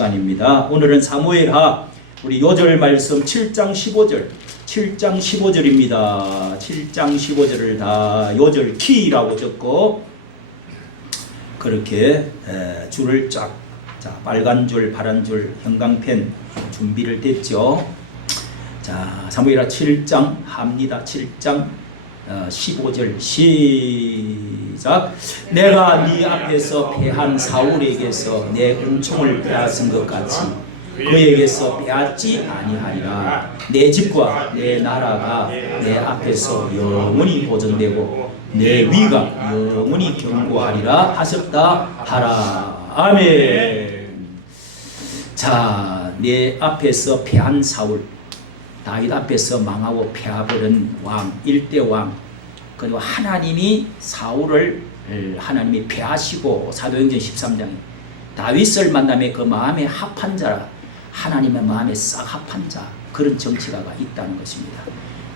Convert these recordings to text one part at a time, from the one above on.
시간입니다. 오늘은 사무엘하 우리 요절 말씀 7장 15절 7장 15절입니다. 7장 15절을 다 요절 키라고 적고 그렇게 줄을 쫙 빨간 줄 파란 줄 형광펜 준비를 됐죠. 자, 사무엘하 7장 합니다. 7장 15절 시작. 내가 네 앞에서 패한 사울에게서 내 은총을 빼앗은 것 같이 그에게서 빼앗지 아니하리라. 내 집과 내 나라가 내 앞에서 영원히 보존되고 내 위가 영원히 견고하리라 하셨다 하라. 아멘. 자, 내 앞에서 패한 사울, 다윗 앞에서 망하고 패하버린 왕, 일대 왕, 그리고 하나님이 사울을 하나님이 패하시고 사도행전 13장에 다윗을 만남에 그 마음에 합한 자라, 하나님의 마음에 싹 합한 자, 그런 정치가가 있다는 것입니다.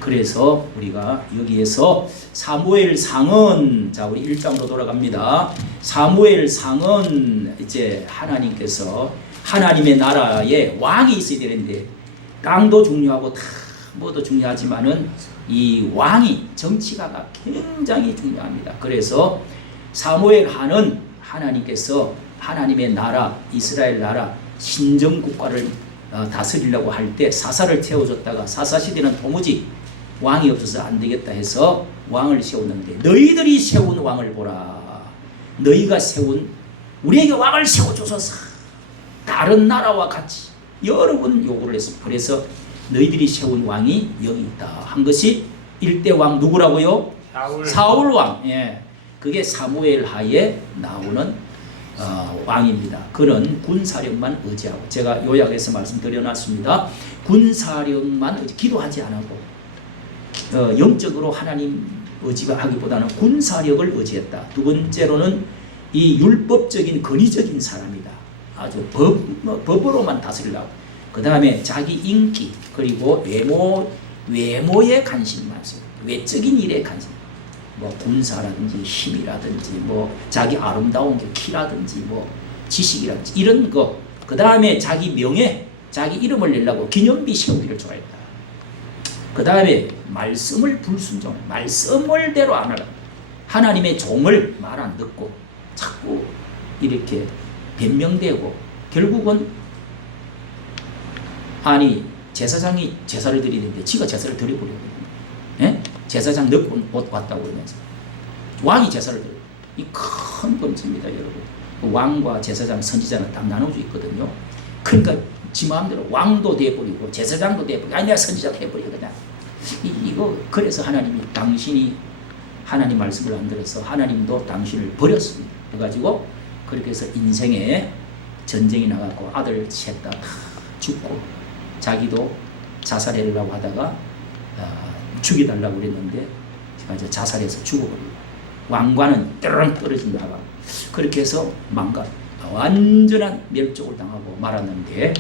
그래서 우리가 여기에서 사무엘상은, 자 우리 1장으로 돌아갑니다. 사무엘상은 이제 하나님께서 하나님의 나라에 왕이 있어야 되는데, 땅도 중요하고 다 뭐도 중요하지만은 이 왕이, 정치가가 굉장히 중요합니다. 그래서 사무엘하는 하나님께서 하나님의 나라, 이스라엘 나라 신정국가를 다스리려고 할 때 사사를 태워줬다가 사사시대는 도무지 왕이 없어서 안 되겠다 해서 왕을 세웠는데, 너희들이 세운 왕을 보라. 너희가 세운, 우리에게 왕을 세워줘서 다른 나라와 같이 여러 번 요구를 했습니다. 그래서 너희들이 세운 왕이 여기 있다 한 것이 일대 왕 누구라고요? 사울 왕. 예, 그게 사무엘하에 나오는 왕입니다. 그는 군사력만 의지하고, 제가 요약해서 말씀드려놨습니다. 군사력만 기도하지 않고 영적으로 하나님 의지하기보다는 군사력을 의지했다. 두 번째로는 이 율법적인 권위적인 사람이다. 아주 법으로만 다스리려고. 그 다음에 자기 인기, 그리고 외모에 관심이 많습니다. 외적인 일에 관심. 뭐 군사라든지 힘이라든지 뭐 자기 아름다운 게 키라든지 뭐 지식이라든지 이런 거. 그 다음에 자기 명예, 자기 이름을 내려고 기념비 세우기를 좋아했다. 그 다음에 말씀을 불순종, 말씀을 대로 안 하라. 하나님의 종을 말 안 듣고 자꾸 이렇게 변명되고, 결국은 아니 제사장이 제사를 드리는데 지가 제사를 드려버리거든요. 예? 제사장 넣고 못 왔다고 그러면서 왕이 제사를 드려요. 이 큰 범죄입니다, 여러분. 왕과 제사장, 선지자는 딱 나눠져 있거든요. 그러니까 지 마음대로 왕도 돼버리고 제사장도 돼버리고, 아니 내가 선지자도 해버리거든. 이거 그래서 하나님이, 당신이 하나님 말씀을 안 들어서 하나님도 당신을 버렸습니다. 그래가지고 그렇게 해서 인생에 전쟁이 나갔고 아들 셋 다 죽고, 자기도 자살하려고 하다가 죽여달라고 그랬는데 자살해서 죽어버리고, 왕관은 뚜렁 떨어진다가 그렇게 해서 완전한 멸종을 당하고 말았는데,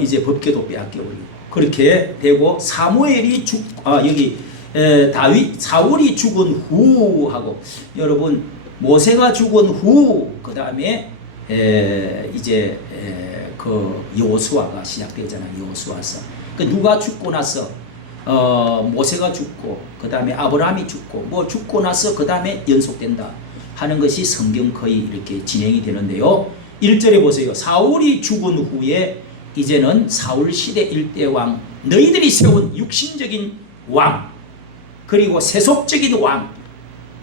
이제 법궤도 빼앗겨버리고 그렇게 되고, 사무엘이 사울이 죽은 후 하고, 여러분 모세가 죽은 후, 그 다음에 이제 그 여호수아가 시작되잖아요. 여호수아서. 그 누가 죽고 나서 모세가 죽고, 그 다음에 아브라함이 죽고, 뭐 죽고 나서 그 다음에 연속된다 하는 것이 성경 거의 이렇게 진행이 되는데요. 1절에 보세요. 사울이 죽은 후에 이제는 사울 시대 일대 왕, 너희들이 세운 육신적인 왕, 그리고 세속적인 왕,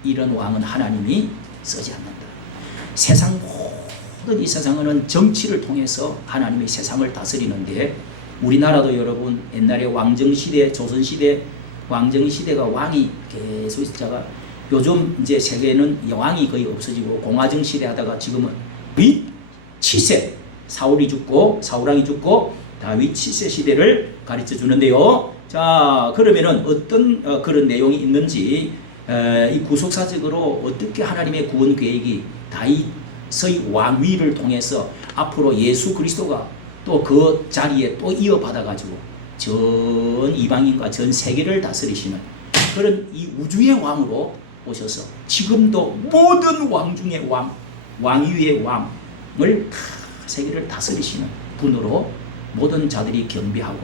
이런 왕은 하나님이 쓰지 않는다. 세상 모든 이 세상은 정치를 통해서 하나님이 세상을 다스리는데, 우리나라도 여러분 옛날에 왕정시대, 조선시대 왕정시대가 왕이 계속 있다가 요즘 이제 세계는 왕이 거의 없어지고 공화정시대 하다가 지금은 다윗 7세, 사울이 죽고 사울왕이 죽고 다윗 7세 시대를 가르쳐 주는데요. 자, 그러면은 어떤 그런 내용이 있는지, 이 구속사적으로 어떻게 하나님의 구원 계획이 다윗의 왕위를 통해서 앞으로 예수 그리스도가 또 그 자리에 또 이어받아가지고 전 이방인과 전 세계를 다스리시는 그런 이 우주의 왕으로 오셔서 지금도 모든 왕 중의 왕, 왕위의 왕을 다 세계를 다스리시는 분으로 모든 자들이 경배하고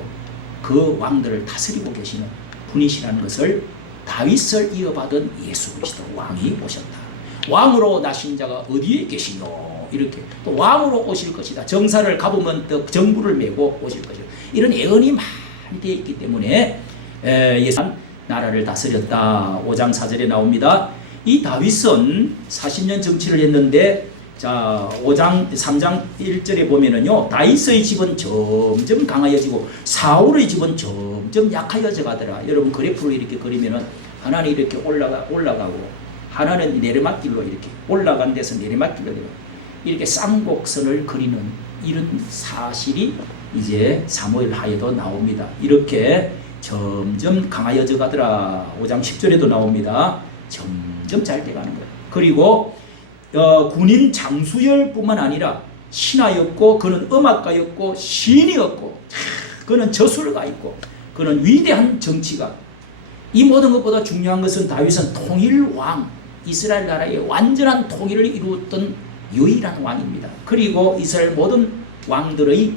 그 왕들을 다스리고 계시는 분이시라는 것을 다윗을 이어받은 예수 그리스도 왕이 오셨다. 왕으로 나신 자가 어디에 계시노? 이렇게 또 왕으로 오실 것이다. 정사를 가보면 또 정부를 메고 오실 것이다. 이런 예언이 많이 되어 있기 때문에 예수 나라를 다스렸다. 5장 4절에 나옵니다. 이 다윗은 40년 정치를 했는데 자 5장 3장 1절에 보면은요 다윗의 집은 점점 강하여지고 사울의 집은 점점 약하여져 가더라. 여러분 그래프를 이렇게 그리면은 하나는 이렇게 올라가고 하나는 내리막길로 이렇게 올라간 데서 내리막길로 되고 이렇게 쌍곡선을 그리는 이런 사실이 이제 사무엘 하에도 나옵니다. 이렇게 점점 강하여져 가더라. 5장 10절에도 나옵니다. 점점 잘 돼가는 거예요. 그리고 군인 장수열뿐만 아니라 신하였고 그는 음악가였고 시인이었고 그는 저술가 있고 그는 위대한 정치가 이 모든 것보다 중요한 것은 다윗은 통일왕 이스라엘 나라의 완전한 통일을 이루었던 유일한 왕입니다. 그리고 이스라엘 모든 왕들의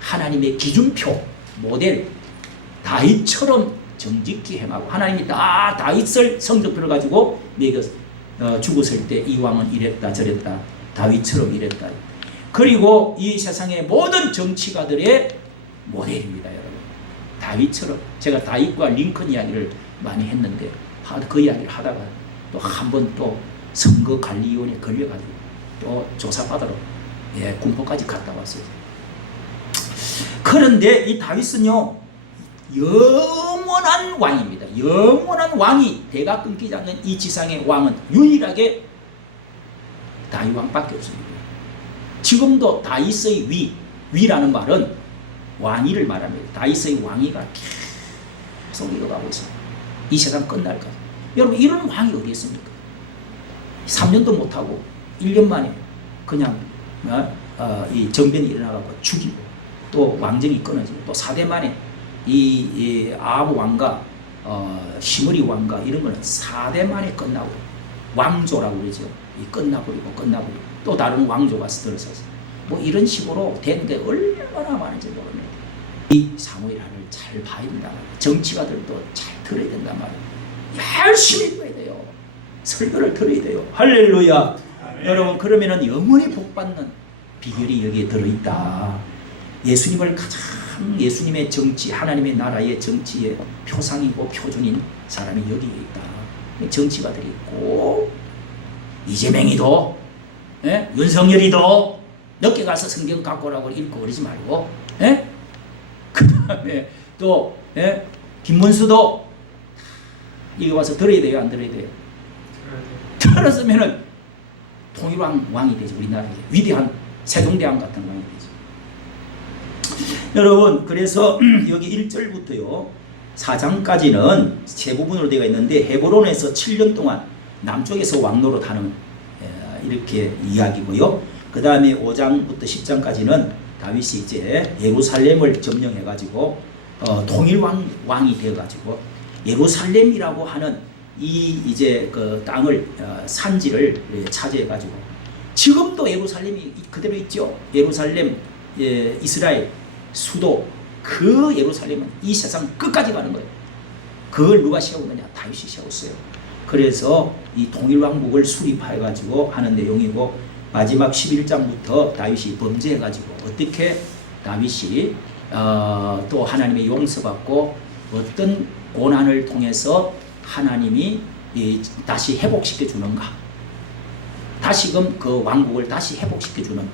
하나님의 기준표 모델 다윗처럼 정직히 행하고 하나님이 다 다윗을 성적표를 가지고 죽었을 때 이 왕은 이랬다 저랬다 다윗처럼 이랬다. 그리고 이 세상의 모든 정치가들의 모델입니다. 여러분 다윗처럼 제가 다윗과 링컨 이야기를 많이 했는데 그 이야기를 하다가 또 한 번 또 선거관리위원회에 걸려가지고 또 조사받으러 군포까지 갔다 왔어요. 그런데 이 다윗은요 영원한 왕입니다. 영원한 왕이 대가 끊기지 않는 이 지상의 왕은 유일하게 다윗 왕밖에 없습니다. 지금도 다윗의 위라는 말은 왕위를 말합니다. 다윗의 왕위가 계속 이어가고 있습니다. 이 세상 끝날까지. 여러분 이런 왕이 어디 있습니까? 3년도 못하고 1년 만에 그냥 이 정변이 일어나고 죽이고 또 왕정이 끊어지고 또 4대 만에 이 아합 왕과 시므리 왕과 이런 거는 4대 만에 끝나고 왕조라고 그러죠. 끝나버리고 또 다른 왕조가 들어서서 뭐 이런 식으로 된 게 얼마나 많은지 모릅니다. 이 사무엘하를 잘 봐야 된다 말이에요. 정치가들도 잘 들어야 된단 말이에요. 열심히 봐야 돼요. 설교를 들어야 돼요. 할렐루야. 여러분 그러면은 영원히 복받는 비결이 여기에 들어있다. 예수님을 가장 예수님의 정치 하나님의 나라의 정치의 표상이고 표준인 사람이 여기에 있다. 정치가들이 있고 이재명이도 윤석열이도 늦게 가서 성경 갖고 오라고 읽고 그러지 말고 그 다음에 또 김문수도 이거 와서 들어야 돼요 안 들어야 돼요? 들었으면은 통일왕이 되죠. 우리나라의 위대한 세종대왕 같은 왕이 되죠. 여러분 그래서 여기 1절부터요 4장까지는 세 부분으로 되어 있는데 헤브론에서 7년 동안 남쪽에서 왕노릇하는 이렇게 이야기고요. 그 다음에 5장부터 10장까지는 다윗이 이제 예루살렘을 점령해 가지고 통일왕이 되어 가지고 예루살렘이라고 하는 이 이제 그 땅을 산지를 차지해 가지고 지금도 예루살렘이 그대로 있죠. 예루살렘 이스라엘 수도 그 예루살렘은 이 세상 끝까지 가는 거예요. 그걸 누가 세우느냐? 다윗이 세웠어요. 그래서 이 통일왕국을 수립해 가지고 하는 내용이고 마지막 11장부터 다윗이 범죄해 가지고 어떻게 다윗이 또 하나님의 용서받고 어떤 고난을 통해서 하나님이 다시 회복시켜 주는가, 다시금 그 왕국을 다시 회복시켜 주는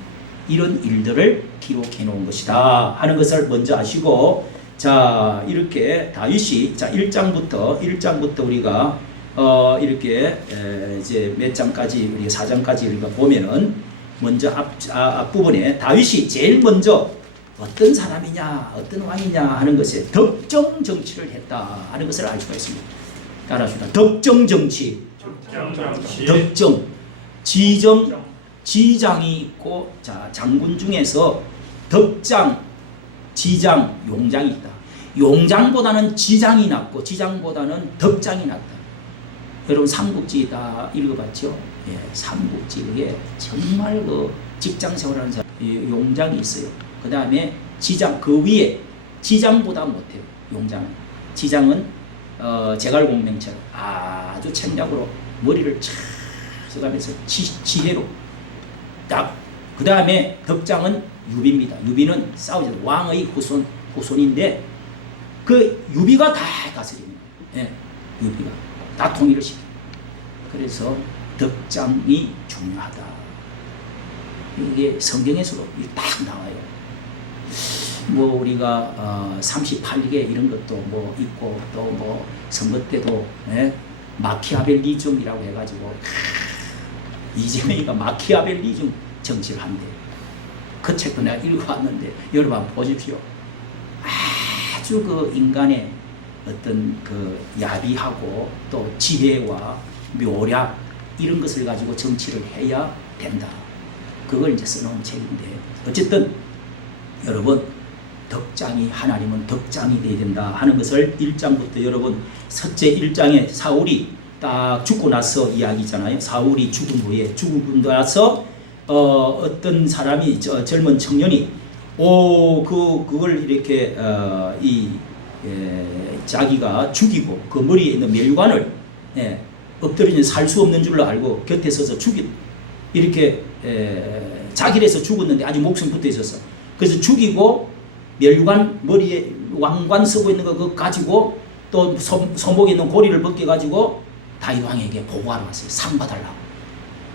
이런 일들을 기록해 놓은 것이다 하는 것을 먼저 아시고, 자 이렇게 다윗이 자 1장부터 우리가 이렇게 이제 몇 장까지 우리 4장까지 우리가 보면은 먼저 앞부분에 다윗이 제일 먼저 어떤 사람이냐 어떤 왕이냐 하는 것에 덕정 정치를 했다 하는 것을 알 수가 있습니다. 따라합시다. 덕정 정치. 덕정 지장이 있고, 자 장군 중에서 덕장, 지장, 용장이 있다. 용장보다는 지장이 낫고 지장보다는 덕장이 낫다. 여러분 삼국지 다 읽어봤죠? 예, 삼국지 그게 정말 그 직장 생활하는 사람 용장이 있어요. 그 다음에 지장, 그 위에 지장보다 못해요. 용장은. 지장은 제갈공명처럼 아주 책략으로 머리를 촥 써가면서 지혜로 딱. 그 다음에 덕장은 유비입니다. 유비는 싸우지 왕의 후손인데 그 유비가 다 다스립니다. 예, 유비가 다 통일을 시켜. 그래서 덕장이 중요하다. 이게 성경에서도 딱 나와요. 뭐 우리가 38개 이런 것도 뭐 있고 또 뭐 선거 때도 마키아벨리즘이라고 해가지고 이재명이가 마키아벨리즘 정치를 한대. 그 책도 내가 읽어왔는데 여러분 한번 보십시오. 아주 그 인간의 어떤 그 야비하고 또 지혜와 묘략 이런 것을 가지고 정치를 해야 된다. 그걸 이제 써놓은 책인데 어쨌든 여러분 덕장이 하나님은 덕장이 돼야 된다 하는 것을 1장부터 여러분 첫째 1장에 사울이 딱 죽고 나서 이야기잖아요. 사울이 죽은 후에 죽고 나서 어떤 사람이 젊은 청년이 그걸 이렇게 자기가 죽이고 그 머리에 있는 멸관을 엎드려서 살 수 없는 줄로 알고 곁에 서서 이렇게 자길에서 죽었는데 아직 목숨 붙어 있었어. 그래서 죽이고 멸관 머리에 왕관 쓰고 있는 거 그거 가지고 또 손목에 있는 고리를 벗겨가지고 다윗 왕에게 보고하러 왔어요. 상 받으려고.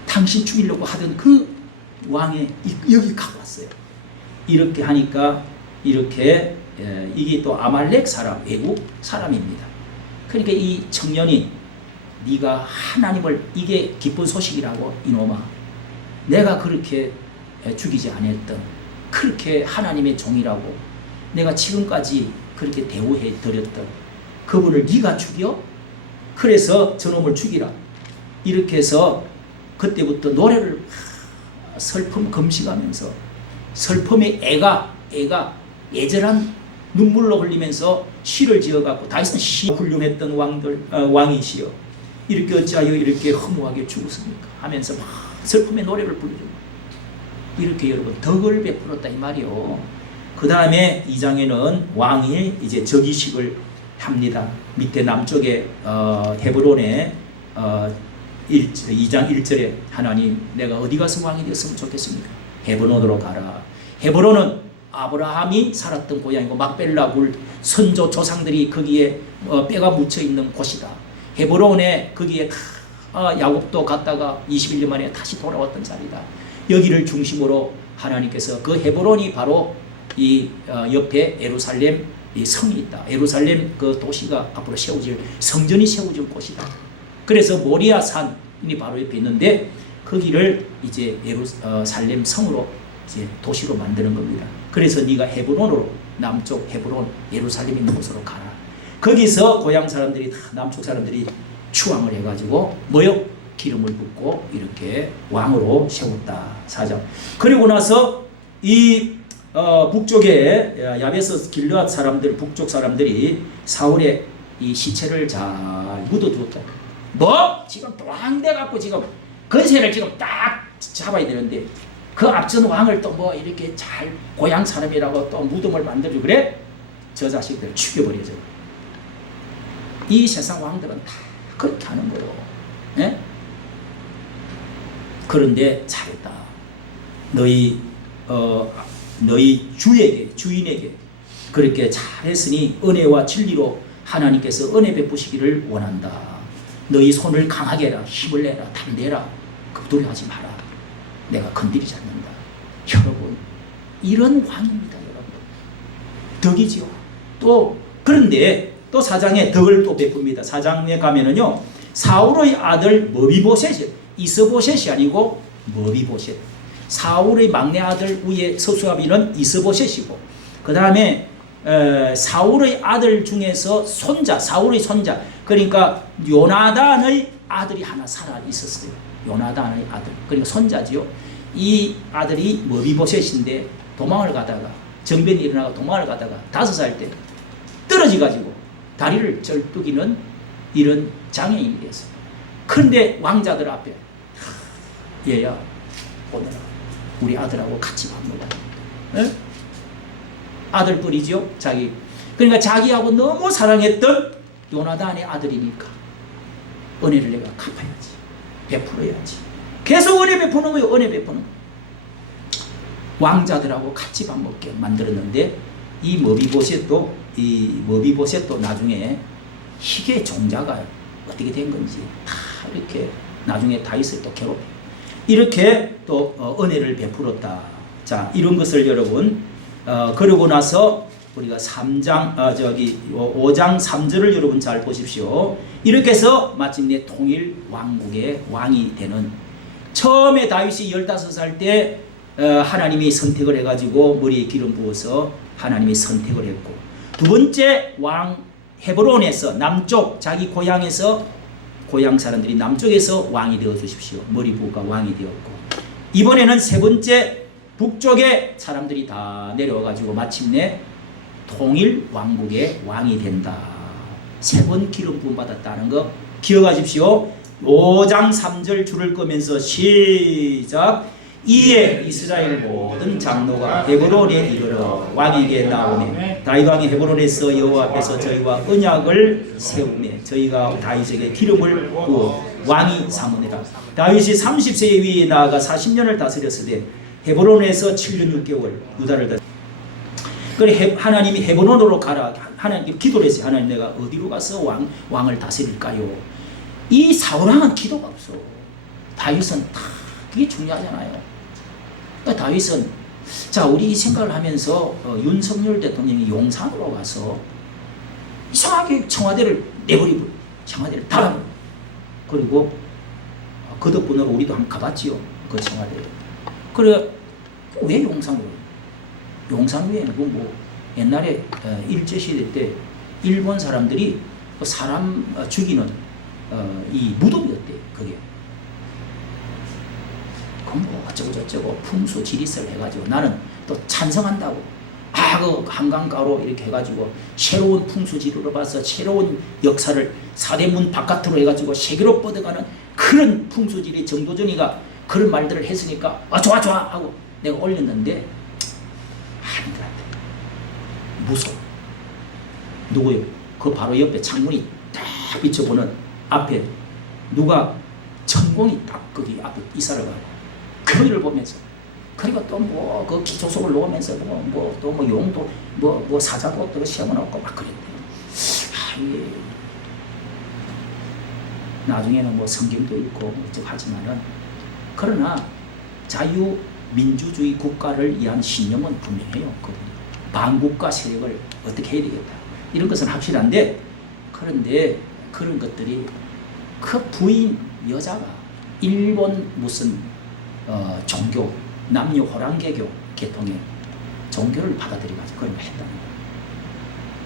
당신 죽이려고 하던 그 왕의 여기 갖고 왔어요. 이렇게 하니까 이렇게 이게 또 아말렉 사람, 외국 사람입니다. 그러니까 이 청년이 네가 하나님을 이게 기쁜 소식이라고 이놈아. 내가 그렇게 죽이지 않았던 그렇게 하나님의 종이라고 내가 지금까지 그렇게 대우해 드렸던 그분을 네가 죽여? 그래서 저놈을 죽이라. 이렇게 해서 그때부터 노래를 슬픔 금식하면서 슬픔의 애가 애절한 눈물로 흘리면서 시를 지어갖고 다윗은 시 훌륭했던 왕이시여 이렇게 어찌하여 이렇게 허무하게 죽었습니까 하면서 막 슬픔의 노래를 부르죠. 이렇게 여러분 덕을 베풀었다 이 말이요. 그 다음에 2장에는 왕이 이제 즉위식을 합니다. 밑에 남쪽에 헤브론에 2장 1절에 하나님 내가 어디 가서 왕이 되었으면 좋겠습니까? 헤브론으로 가라. 헤브론은 아브라함이 살았던 고향이고 막벨라 굴 선조 조상들이 거기에 뼈가 묻혀 있는 곳이다. 헤브론에 거기에 야곱도 갔다가 21년 만에 다시 돌아왔던 자리다. 여기를 중심으로 하나님께서 그 헤브론이 바로 이 옆에 예루살렘 이 성이 있다. 예루살렘 그 도시가 앞으로 세워질 성전이 세워질 곳이다. 그래서 모리아 산이 바로 옆에 있는데 거기를 이제 예루살렘 성으로 이제 도시로 만드는 겁니다. 그래서 네가 헤브론으로 남쪽 헤브론 예루살렘 있는 곳으로 가라. 거기서 고향 사람들이 남쪽 사람들이 추앙을 해가지고 뭐요? 기름을 붓고 이렇게 왕으로 세웠다. 4장. 그리고 나서 이 북쪽에 야베스 길르앗 사람들 북쪽 사람들이 사울의 이 시체를 잘 묻어두었다. 뭐? 지금 왕대 갖고 지금 건세를 지금 딱 잡아야 되는데 그 앞선 왕을 또 뭐 이렇게 잘 고향 사람이라고 또 무덤을 만들고 그래? 저 자식들 죽여버려져. 이 세상 왕들은 다 그렇게 하는 거예요. 예? 그런데 잘했다. 너희 주인에게 그렇게 잘했으니 은혜와 진리로 하나님께서 은혜 베푸시기를 원한다. 너희 손을 강하게 해라. 힘을 내라. 담대라. 급두려하지 마라. 내가 건드리지 않는다. 여러분 이런 왕입니다. 여러분 덕이죠. 또 그런데 또 4장에 덕을 또 베풉니다. 4장에 가면은요 사울의 아들 머비보셋이 이스보셋이 아니고 머비보셋. 사울의 막내 아들 위에 서수아비는 이스보셋이고 그 다음에 사울의 아들 중에서 사울의 손자 그러니까 요나단의 아들이 하나 살아 있었어요. 요나단의 아들 그러니까 손자지요. 이 아들이 머비보셋인데 도망을 가다가 정변이 일어나고 도망을 가다가 5살 때 떨어져가지고 다리를 절뚝이는 이런 장애인이 됐어요. 그런데 왕자들 앞에 얘야 오너라 우리 아들하고 같이 밥 먹어야 된다. 아들뻘이죠. 자기. 그러니까 자기하고 너무 사랑했던 요나단의 아들이니까 은혜를 내가 갚아야지. 베풀어야지. 계속 은혜 베푸는 거예요. 은혜 베푸는 거. 왕자들하고 같이 밥 먹게 만들었는데 이 머비보셋도 나중에 희게 종자가 어떻게 된 건지 다 이렇게 나중에 다윗을 또 괴롭혀. 이렇게 또 은혜를 베풀었다. 자, 이런 것을 여러분 그러고 나서 우리가 5장 3절을 여러분 잘 보십시오. 이렇게 해서 마침내 통일 왕국의 왕이 되는, 처음에 다윗이 15살 때 하나님이 선택을 해가지고 머리에 기름 부어서 하나님이 선택을 했고, 두 번째 왕 헤브론에서 남쪽 자기 고향에서, 고향 사람들이 남쪽에서 왕이 되어 주십시오. 머리 부가 왕이 되었고, 이번에는 세 번째 북쪽에 사람들이 다 내려와가지고 마침내 통일 왕국의 왕이 된다. 세 번 기름 부음 받았다는 거 기억하십시오. 5장 3절 줄을 끄면서 시작. 이에 이스라엘 모든 장로가 헤브론에 이르러 왕에게 나오매 다윗 왕이 헤브론에서 여호와 앞에서 저희와 언약을 세우매 저희가 다윗에게 기름을 부어 왕이 삼으니라. 다윗이 30세 위에 나아가 40년을 다스렸으되 헤브론에서 7년 6개월 유다를 다스렸다. 그래 하나님이 헤브론으로 가라. 하나님께 기도를 했어요. 하나님, 내가 어디로 가서 왕을 다스릴까요? 이 사울왕은 기도가 없어. 다윗은 다 그게 중요하잖아요. 그러니까 다윗은, 자, 우리 생각을 하면서 윤석열 대통령이 용산으로 가서 이상하게 청와대를 내버리고 청와대를 닫아버려. 그리고 그 덕분으로 우리도 한번 가봤지요. 그 청와대를. 그래 왜 용산으로? 용산 위에는 뭐 옛날에 일제시대 때 일본 사람들이 사람 죽이는 이 무덤이었대. 그게. 그럼 뭐 어쩌고 저쩌고 풍수 지리설 해가지고 나는 또 찬성한다고. 그 한강가로 이렇게 해가지고 새로운 풍수 지리로 봐서 새로운 역사를 사대문 바깥으로 해가지고 세계로 뻗어가는 그런 풍수 지리. 정도전이가 그런 말들을 했으니까 좋아 하고 내가 올렸는데 아니더라. 무서워. 누구요? 그 바로 옆에 창문이 딱 비춰보는 앞에 누가 천공이 딱 거기 앞에 이사를 가고 거기를 보면서, 그리고 또 뭐 그 기초속을 놓으면서 또 뭐 용도 뭐 사자도 또 세워놓고 막 그랬대요. 이게 나중에는 뭐 성경도 있고 어쩌고 하지만은, 그러나 자유민주주의 국가를 위한 신념은 분명해요. 반국가 세력을 어떻게 해야 되겠다. 이런 것은 확실한데, 그런데 그런 것들이 그 부인 여자가 일본 무슨 종교, 남녀 호랑개교 계통의 종교를 받아들여가지고 그런 걸 했다는 거야.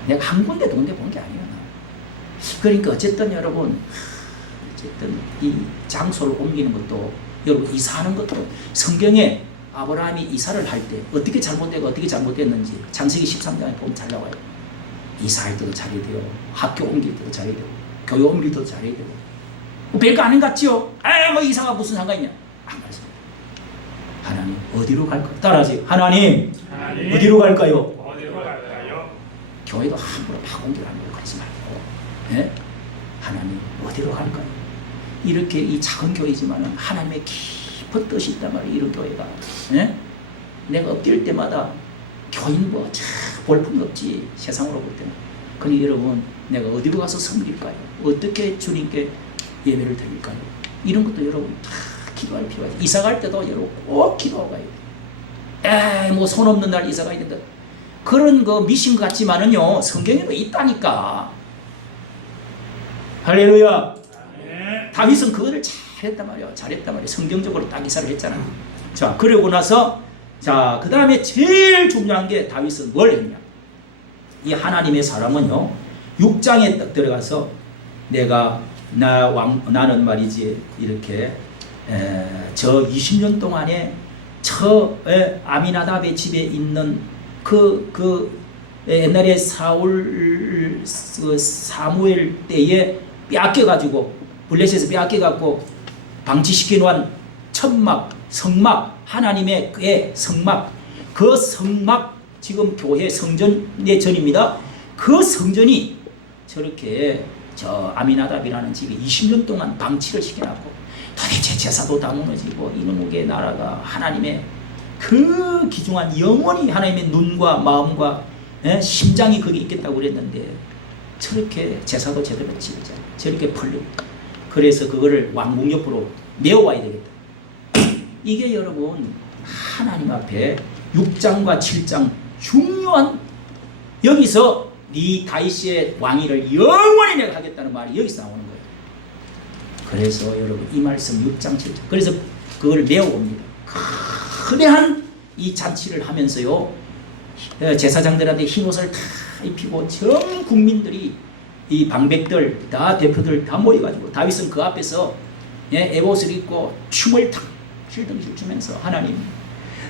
내가 한 군데 두 군데 본 게 아니야. 그러니까 어쨌든 여러분, 어쨌든 이 장소를 옮기는 것도, 여러분 이사하는 것도 성경에 아브라함이 이사를 할 때 어떻게 잘못되고 어떻게 잘못됐는지 창세기 13장에 보면 잘 나와요. 이사할 때도 잘해야 돼요. 학교 옮길 때도 잘해야 되고, 교회 옮길 때도 잘해야 되고. 별거 아닌 것 같지요? 뭐 이사가 무슨 상관이냐? 안 그렇습니다. 하나님 어디로 갈까요? 따라하세요. 하나님 어디로 갈까요? 교회도 함부로 막 옮기라는 거 그러지 말고, 예? 하나님 어디로 갈까요? 이렇게 이 작은 교회지만은 하나님의 깊은 뜻이 있단 말이에요. 이런 교회가. 예? 내가 엎드릴 때마다 교인 뭐 볼품없지, 세상으로 볼 때는. 그러니 여러분, 내가 어디로 가서 섬길까요? 어떻게 주님께 예배를 드릴까요? 이런 것도 여러분 다 기도할 필요가 있어요. 이사 갈 때도 여러분 꼭 기도하고 가야 돼요. 뭐 손 없는 날 이사 가야 된다. 그런 거 미신 같지만은요, 성경에도 있다니까. 할렐루야. 다윗은 그거를 잘했단 말이야. 잘했단 말이야. 성경적으로 딱 이사를 했잖아. 자, 그러고 나서, 자, 그 다음에 제일 중요한 게 다윗은 뭘 했냐. 이 하나님의 사람은요, 6장에 딱 들어가서 나는 말이지, 이렇게, 저 20년 동안에 아미나답의 집에 있는 옛날에 사무엘 때에 빼앗겨가지고, 블레셋에서 빼앗겨갖고 방치시켜 놓은 천막, 성막, 하나님의 그의 성막, 그 성막 지금 교회 성전의 전입니다. 그 성전이 저렇게 저 아미나답이라는 집이 20년 동안 방치를 시켜놨고 도대체 제사도 다 무너지고 이놈의 나라가 하나님의 그 귀중한 영원히 하나님의 눈과 마음과 심장이 거기 있겠다고 그랬는데 저렇게 제사도 제대로 지키자 저렇게 펄려. 그래서 그거를 왕궁 옆으로 메워와야 되겠다. 이게 여러분 하나님 앞에 6장과 7장 중요한 여기서 네 다윗의 왕위를 영원히 내가 하겠다는 말이 여기서 나오는 거예요. 그래서 여러분 이 말씀 6장 7장 그래서 그걸 메워옵니다. 거대한 이 잔치를 하면서요 제사장들한테 흰옷을 다 입히고 전 국민들이 이 방백들 다 대표들 다 모여가지고 다윗은 그 앞에서 에봇을 입고 춤을 탁 실등실 추면서 하나님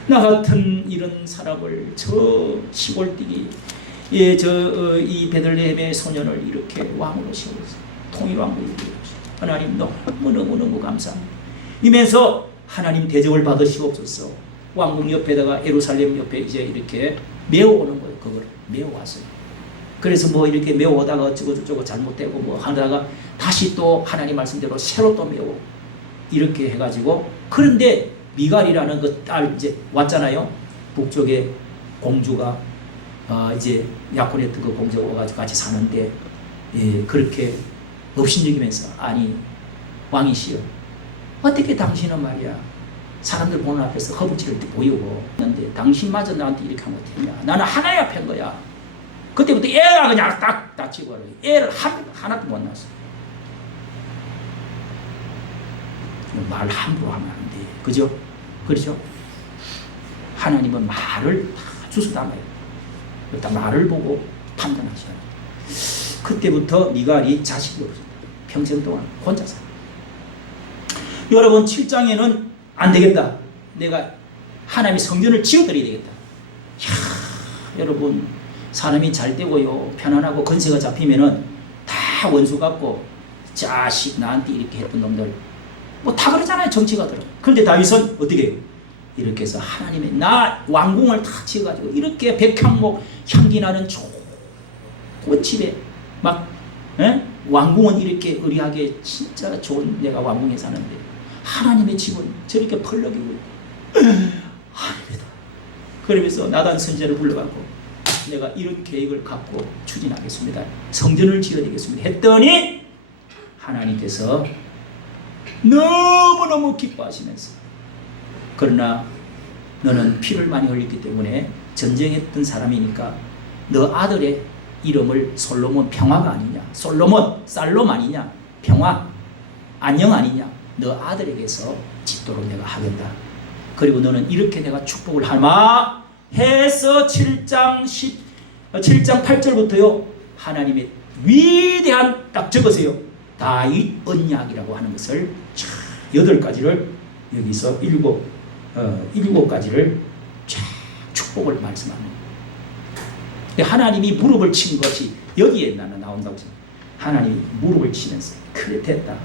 나 같은 이런 사람을 저 시골 뛰기 이 베들레헴의 소년을 이렇게 왕으로 세워서 통일왕으로 이루어주시고 하나님 너무너무 감사합니다. 이면서 하나님 대접을 받으시옵소서. 왕궁 옆에다가 예루살렘 옆에 이제 이렇게 메워오는 거예요. 그걸 메워왔어요. 그래서 뭐 이렇게 메워오다가 어쩌고 잘못되고 뭐 하다가 다시 또 하나님 말씀대로 새로 또 메워 이렇게 해가지고 그런데 미갈이라는 그 딸 이제 왔잖아요. 북쪽에 공주가 이제 약혼했던 그 공주가 와가지고 같이 사는데 그렇게 업신여기면서 아니 왕이시여 어떻게 당신은 말이야 사람들 보는 앞에서 허벅지를 보이고 했는데 당신마저 나한테 이렇게 하면 어떡하냐 나는 하나님 앞에 한 거야. 그때부터 애가 그냥 딱 다치고 애를 하나도 못 낳았어. 말 함부로 하면 안 돼. 그죠? 그렇죠? 하나님은 말을 다 주워 담아요. 일단 말을 보고 판단하셔야 돼요. 그때부터 미갈이 자식이 없었다. 평생 동안 혼자 살아. 여러분 7장에는 안 되겠다. 내가 하나님의 성전을 지어드려야 되겠다. 이야, 여러분 사람이 잘 되고요 편안하고 건세가 잡히면은 다 원수 같고 자식 나한테 이렇게 했던 놈들 뭐 다 그러잖아요 정치가들은. 그런데 다윗은 어떻게 해요? 이렇게 해서 하나님의 나 왕궁을 다 지어가지고 이렇게 백향목 향기 나는 좋은 집에 막 왕궁은 이렇게 의리하게 진짜 좋은 내가 왕궁에 사는데 하나님의 집은 저렇게 펄럭이고 하나님이다. 그러면서 나단 선지자를 불러갖고 내가 이런 계획을 갖고 추진하겠습니다. 성전을 지어야겠습니다. 했더니 하나님께서 너무너무 기뻐하시면서 그러나 너는 피를 많이 흘렸기 때문에 전쟁했던 사람이니까 너 아들의 이름을 솔로몬 평화가 아니냐 솔로몬 살롬 아니냐 평화 안녕 아니냐 너 아들에게서 짓도록 내가 하겠다. 그리고 너는 이렇게 내가 축복을 하마 해서 7장 8절부터요 하나님의 위대한 딱 적으세요. 다윗 언약이라고 하는 것을 8가지를 여기서 7가지를 쫙 축복을 말씀합니다. 하나님이 무릎을 친 것이 여기에 나는 나온다고 생각합니다. 하나님이 무릎을 치면서 그래 됐다.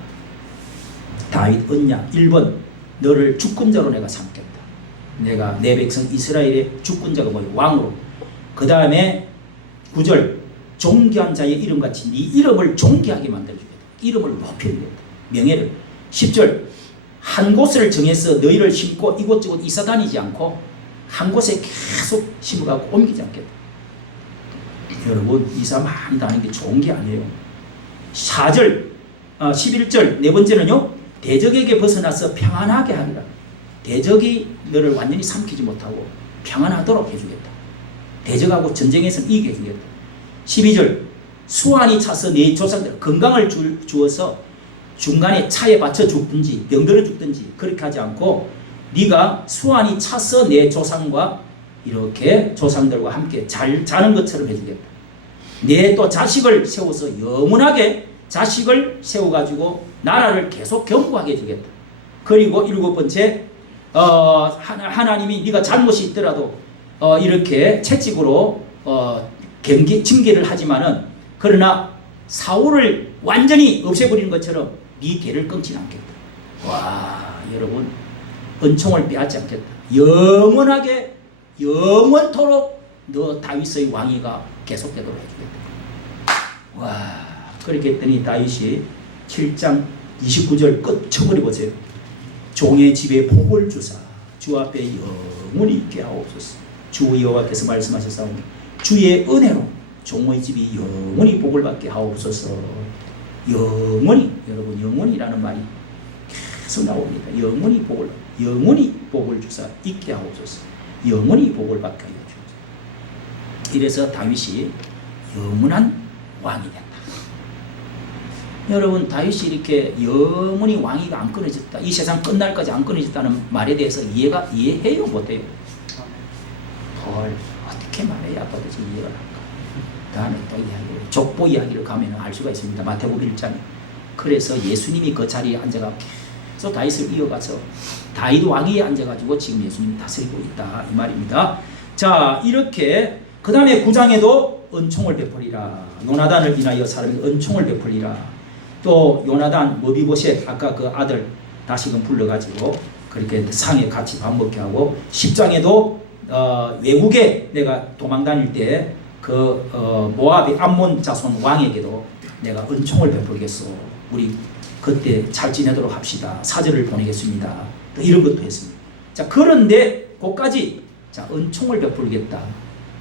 다윗 언약 1번 너를 주권자로 내가 삼겠다. 내가 내 백성 이스라엘의 주권자가 뭐예요? 왕으로. 그 다음에 9절 존귀한 자의 이름같이 네 이름을 존귀하게 만들어주겠다. 이름을 높여주겠다. 명예를. 10절 한 곳을 정해서 너희를 심고 이곳저곳 이사 다니지 않고 한 곳에 계속 심어가고 옮기지 않겠다. 여러분 이사 많이 다니는 게 좋은 게 아니에요. 4절 11절 네 번째는요 대적에게 벗어나서 평안하게 하리라. 대적이 너를 완전히 삼키지 못하고 평안하도록 해주겠다. 대적하고 전쟁에서는 이기게 해주겠다. 12절 수완이 차서 네 조상들 건강을 주어서 중간에 차에 받쳐 죽든지 병들어 죽든지 그렇게 하지 않고 네가 수완이 차서 내 조상과 이렇게 조상들과 함께 잘 자는 것처럼 해주겠다. 내 또 자식을 세워서 영원하게 자식을 세워가지고 나라를 계속 견고하게 해주겠다. 그리고 7번째 하나님이 네가 잘못이 있더라도 이렇게 채찍으로 징계를 하지만은 그러나 사울을 완전히 없애버리는 것처럼 네 개를 끊지는 않겠다. 와 여러분 은총을 빼앗지 않겠다. 영원하게 영원토록 너 다윗의 왕위가 계속되도록 해주겠다. 와, 그렇게 했더니 다윗이 7장 29절 끝 쳐버려 보세요. 종의 집에 복을 주사 주 앞에 영원히 있게 하옵소서. 주 여호와께서 말씀하셨사오니 주의 은혜로 종의 집이 영원히 복을 받게 하옵소서. 영원히, 여러분, 영원히라는 말이 계속 나옵니다. 영원히 복을 주사 있게 하옵소서. 영원히 복을 받게 하여 주옵소서. 이래서 다윗이 영원한 왕이 됐다. 여러분, 다윗이 이렇게 영원히 왕위가 안 끊어졌다, 이 세상 끝날까지 안 끊어졌다는 말에 대해서 이해해요, 못해요? 헐, 어떻게 말해야 도대체 이해가 할까? 다음에 또 이야기를, 족보 이야기를 가면 알 수가 있습니다. 마태복음 1장에. 그래서 예수님이 그 자리에 앉아가 계속 다윗을 이어가서 다윗 왕위에 앉아가지고 지금 예수님이 다스리고 있다, 이 말입니다. 자, 이렇게 그 다음에 9장에도 은총을 베풀리라. 요나단을 인하여 사람이 은총을 베풀리라. 또 요나단, 머비보셋, 아까 그 아들 다시금 불러가지고 그렇게 상에 같이 밥 먹게 하고, 10장에도 외국에 내가 도망 다닐 때 그 모압의 암몬 자손 왕에게도 내가 은총을 베풀겠소. 우리 그때 잘 지내도록 합시다. 사절을 보내겠습니다. 또 이런 것도 했습니다. 자, 그런데 그까지 자, 은총을 베풀겠다.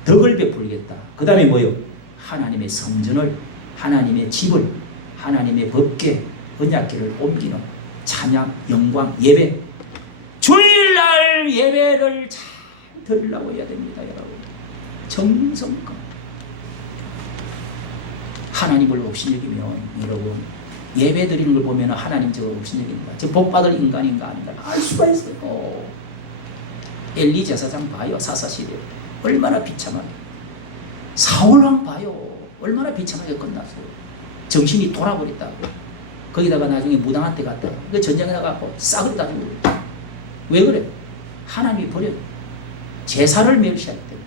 덕을 베풀겠다. 그 다음에 뭐요? 하나님의 성전을, 하나님의 집을, 하나님의 법궤, 언약궤를 옮기는 찬양, 영광, 예배. 주일날 예배를 잘 드리려고 해야 됩니다, 여러분. 정성껏. 하나님을 업신여기면 여러분 예배 드리는 걸 보면 하나님 저거 업신여긴가, 저 복받을 인간인가 아닌가 알 수가 있어요. 엘리 제사장 봐요. 사사시대 얼마나 비참하게. 사울왕 봐요. 얼마나 비참하게 끝났어요. 정신이 돌아버렸다고. 거기다가 나중에 무당한테 갔다가 그 전쟁에 나가고 싸그리 다 죽어요. 왜 그래? 하나님이 버려. 제사를 멸시했대.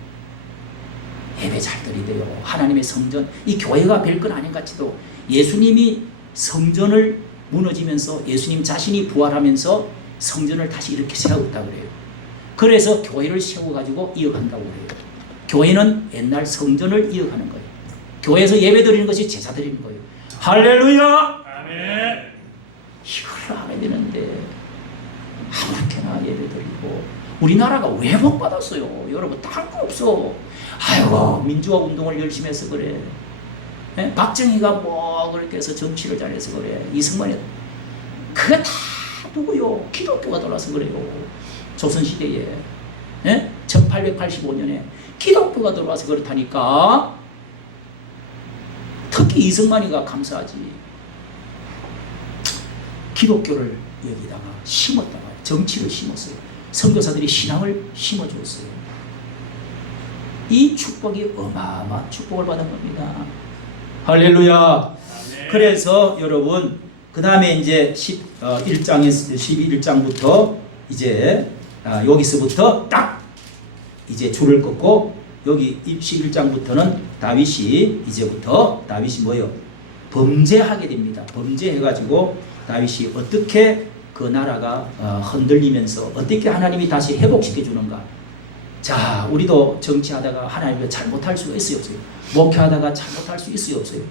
예배 잘 드리대요. 하나님의 성전, 이 교회가 별건 아닌 같이도 예수님이 성전을 무너지면서 예수님 자신이 부활하면서 성전을 다시 이렇게 세웠다고 그래요. 그래서 교회를 세워가지고 이어간다고 그래요. 교회는 옛날 성전을 이어가는 거예요. 교회에서 예배 드리는 것이 제사 드리는 거예요. 할렐루야! 아멘. 이걸 알아야 되는데 아무렇게나 예배 드리고. 우리나라가 왜 복 받았어요? 여러분, 딴 거 없어. 아이고, 민주화 운동을 열심히 해서 그래. 예? 박정희가 뭐 그렇게 해서 정치를 잘해서 그래. 이승만이 그게 다 누구요? 기독교가 돌아서 그래요. 조선시대에. 예? 1885년에 기독교가 들어와서 그렇다니까. 특히 이승만이가 감사하지. 기독교를 여기다가 심었다가 정치를 심었어요. 선교사들이 신앙을 심어주었어요. 이 축복이 어마어마한 축복을 받은 겁니다. 할렐루야. 네. 그래서 여러분, 그 다음에 이제 11장에서 11장부터 이제 여기서부터 딱 이제 줄을 긋고, 여기 11장부터는 다윗이 이제부터 다윗이 뭐요? 범죄하게 됩니다. 범죄해가지고 다윗이 어떻게 그 나라가 흔들리면서 어떻게 하나님이 다시 회복시켜 주는가. 자, 우리도 정치하다가 하나님을 잘못할 수가 있어요, 없어요? 목회하다가 잘못할 수 있어요, 없어요?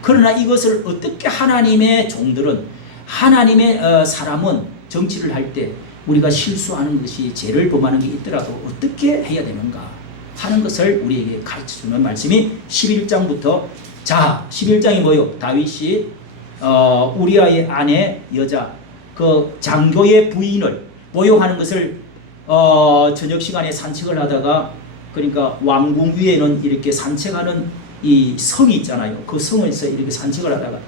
그러나 이것을 어떻게 하나님의 종들은, 하나님의 사람은 정치를 할 때 우리가 실수하는 것이, 죄를 범하는 게 있더라도 어떻게 해야 되는가 하는 것을 우리에게 가르쳐주는 말씀이 11장부터. 자, 11장이 뭐요? 다윗이 우리아의 아내 여자 그 장교의 부인을 모욕하는 것을 저녁 시간에 산책을 하다가, 그러니까 왕궁 위에는 이렇게 산책하는 이 성이 있잖아요. 그 성에서 이렇게 산책을 하다가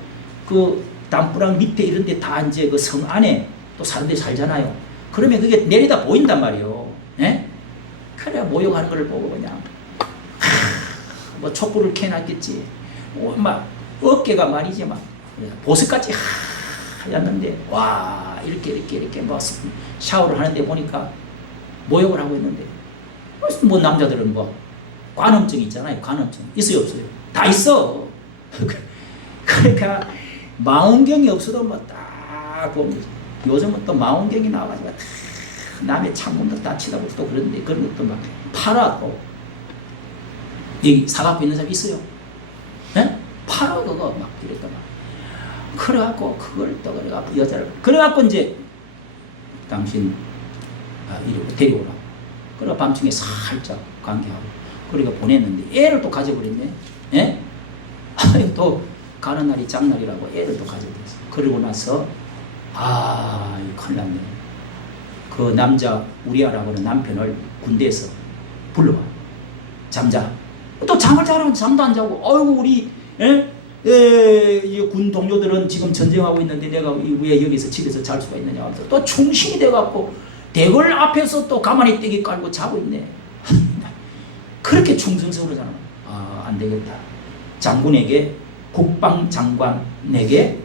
그 담벼락 밑에 이런 데 다 이제 그 성 안에 또 사람들이 살잖아요. 그러면 그게 내려다 보인단 말이에요. 예? 그래 모욕하는 걸 보고 그냥 뭐 촛불을 켜놨겠지. 막 어깨가 말이지 막 보석같이 하였는데, 와, 이렇게 뭐 샤워를 하는데 보니까 모욕을 하고 있는데, 뭐 남자들은 뭐 관음증 있잖아요. 관음증 있어요, 없어요? 다 있어. 그러니까 망원경이 없어도 뭐 딱 보면, 요즘은 또 망원경이 나와가지고 다 남의 창문도 다 치다보고 또 그런데 그런 것도 막 팔아 또. 여기 사갖고 있는 사람 있어요? 예? 팔아 그거 막 이랬다 막. 그래갖고 그걸 또 그래갖고 여자를 그래갖고 이제 당신 이렇게 데려오라. 그래 밤중에 살짝 관계하고 그러니까 보냈는데 애를 또 가져버렸네. 예? 또 가는 날이 장날이라고 애를 또 가져버렸어. 그러고 나서 큰일 났네. 그 남자 우리아라고는 남편을 군대에서 불러와. 잠자. 또 잠을 자라면 잠도 안 자고 어이구 우리 군 동료들은 지금 전쟁하고 있는데 내가 왜 여기서 집에서 잘 수가 있느냐 하면서 또 충신이 돼갖고 대궐 앞에서 또 가만히 떼기 깔고 자고 있네. 그렇게 충성스러운 사람. 안 되겠다. 장군에게 국방장관에게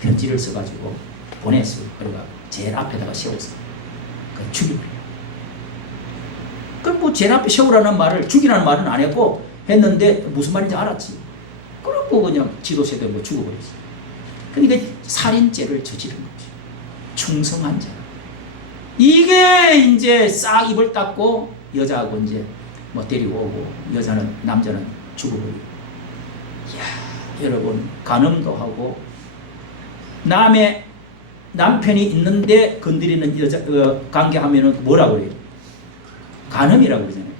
편지를 써가지고 보냈어요. 그러니까 제일 앞에다가 세웠어. 죽이버려. 그럼 뭐 제일 앞에 세우라는 말을 죽이라는 말은 안 했고 했는데 무슨 말인지 알았지. 그리고 그냥 지도세대 뭐 죽어버렸어. 그러니까 살인죄를 저지른 거지. 충성한 자. 이게 이제 싹 입을 닦고 여자하고 이제 뭐 데리고 오고 남자는 죽어버리고. 이야, 여러분 간음도 하고 남의 남편이 있는데 건드리는 여자 관계하면은 뭐라고 그래요? 간음이라고 그러잖아요.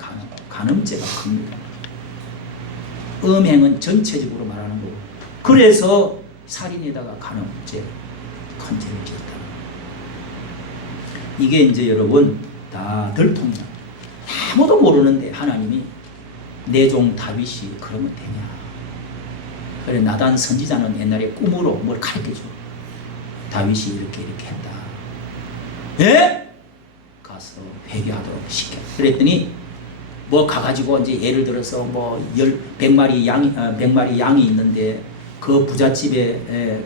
간음죄가 큽니다. 음행은 전체적으로 말하는 거고. 그래서 살인에다가 간음죄 큰 죄를 지었다. 이게 이제 여러분 다 들통이야. 아무도 모르는데 하나님이 내 종 다윗이 그러면 되냐. 그래 나단 선지자는 옛날에 꿈으로 뭘 가르쳐줘. 다윗이 이렇게 했다. 예? 가서 회개하도록 시켜. 그랬더니 뭐 가가지고 이제 예를 들어서 뭐 100마리 양이 있는데 그 부잣집에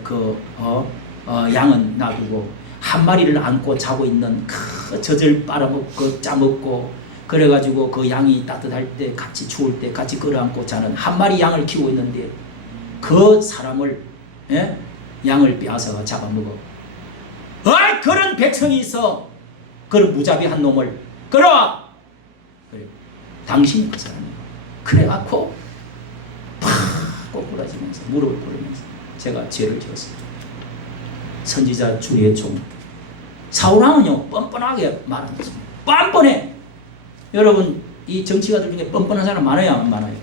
양은 놔두고 한 마리를 안고 자고 있는 그 젖을 빨아먹고 짜먹고 그래가지고 그 양이 따뜻할 때 같이 추울 때 같이 끌어안고 자는 한 마리 양을 키우고 있는데 그 사람을 양을 빼앗아 잡아먹어. 그런 백성이 있어. 그런 무자비한 놈을 끌어와. 그래. 당신이 그 사람이야. 그래갖고 팍 꼬꾸라지면서 무릎을 꿇으면서 제가 죄를 지었습니다. 선지자 주의 종 사울왕은요 뻔뻔하게 말하는 것입니다. 뻔뻔해. 여러분 이 정치가들 중에 뻔뻔한 사람 많아요 안 많아요?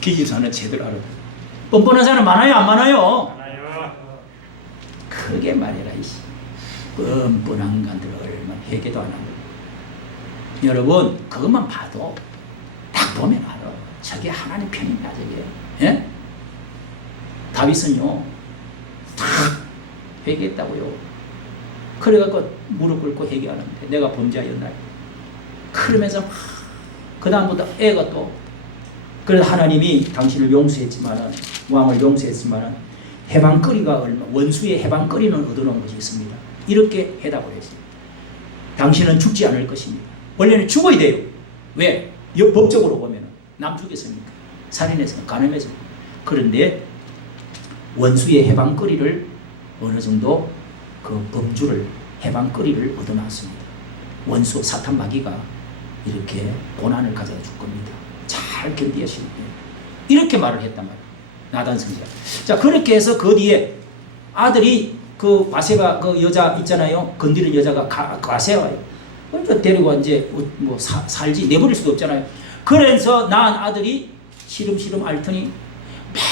기집사는 제대로 알아. 뻔뻔한 사람 많아요 안 많아요? 크게 말해라 이씨. 뻔뻔한 간들 얼마나 회개도 안 하고. 여러분 그것만 봐도 딱 보면 알아. 저게 하나님 편이냐 저게. 예? 다윗은요 다 회개했다고요. 그래갖고 무릎 꿇고 회개하는데 내가 범죄하였나. 그러면서 그 다음부터 애가 또 그래서 하나님이 당신을 용서했지만은 왕을 용서했지만은 해방거리가 원수의 해방거리는 얻어놓은 것이 있습니다. 이렇게 해답을 했어요. 당신은 죽지 않을 것입니다. 원래는 죽어야 돼요. 왜? 법적으로 보면 남 죽였습니까? 살인해서 간음해서. 그런데 원수의 해방거리를 어느 정도 그 범주를 해방거리를 얻어놨습니다. 원수 사탄 마귀가 이렇게 고난을 가져다 줄 겁니다. 잘 견디하시는 이렇게 말을 했단 말이에요. 나단 선지자. 자 그렇게 해서 그 뒤에 아들이 그 바세바 그 여자 있잖아요. 건드린 여자가 가세와요. 그러니까 데리고 이제 뭐 살지 내버릴 수도 없잖아요. 그래서 낳은 아들이 시름시름 앓더니 막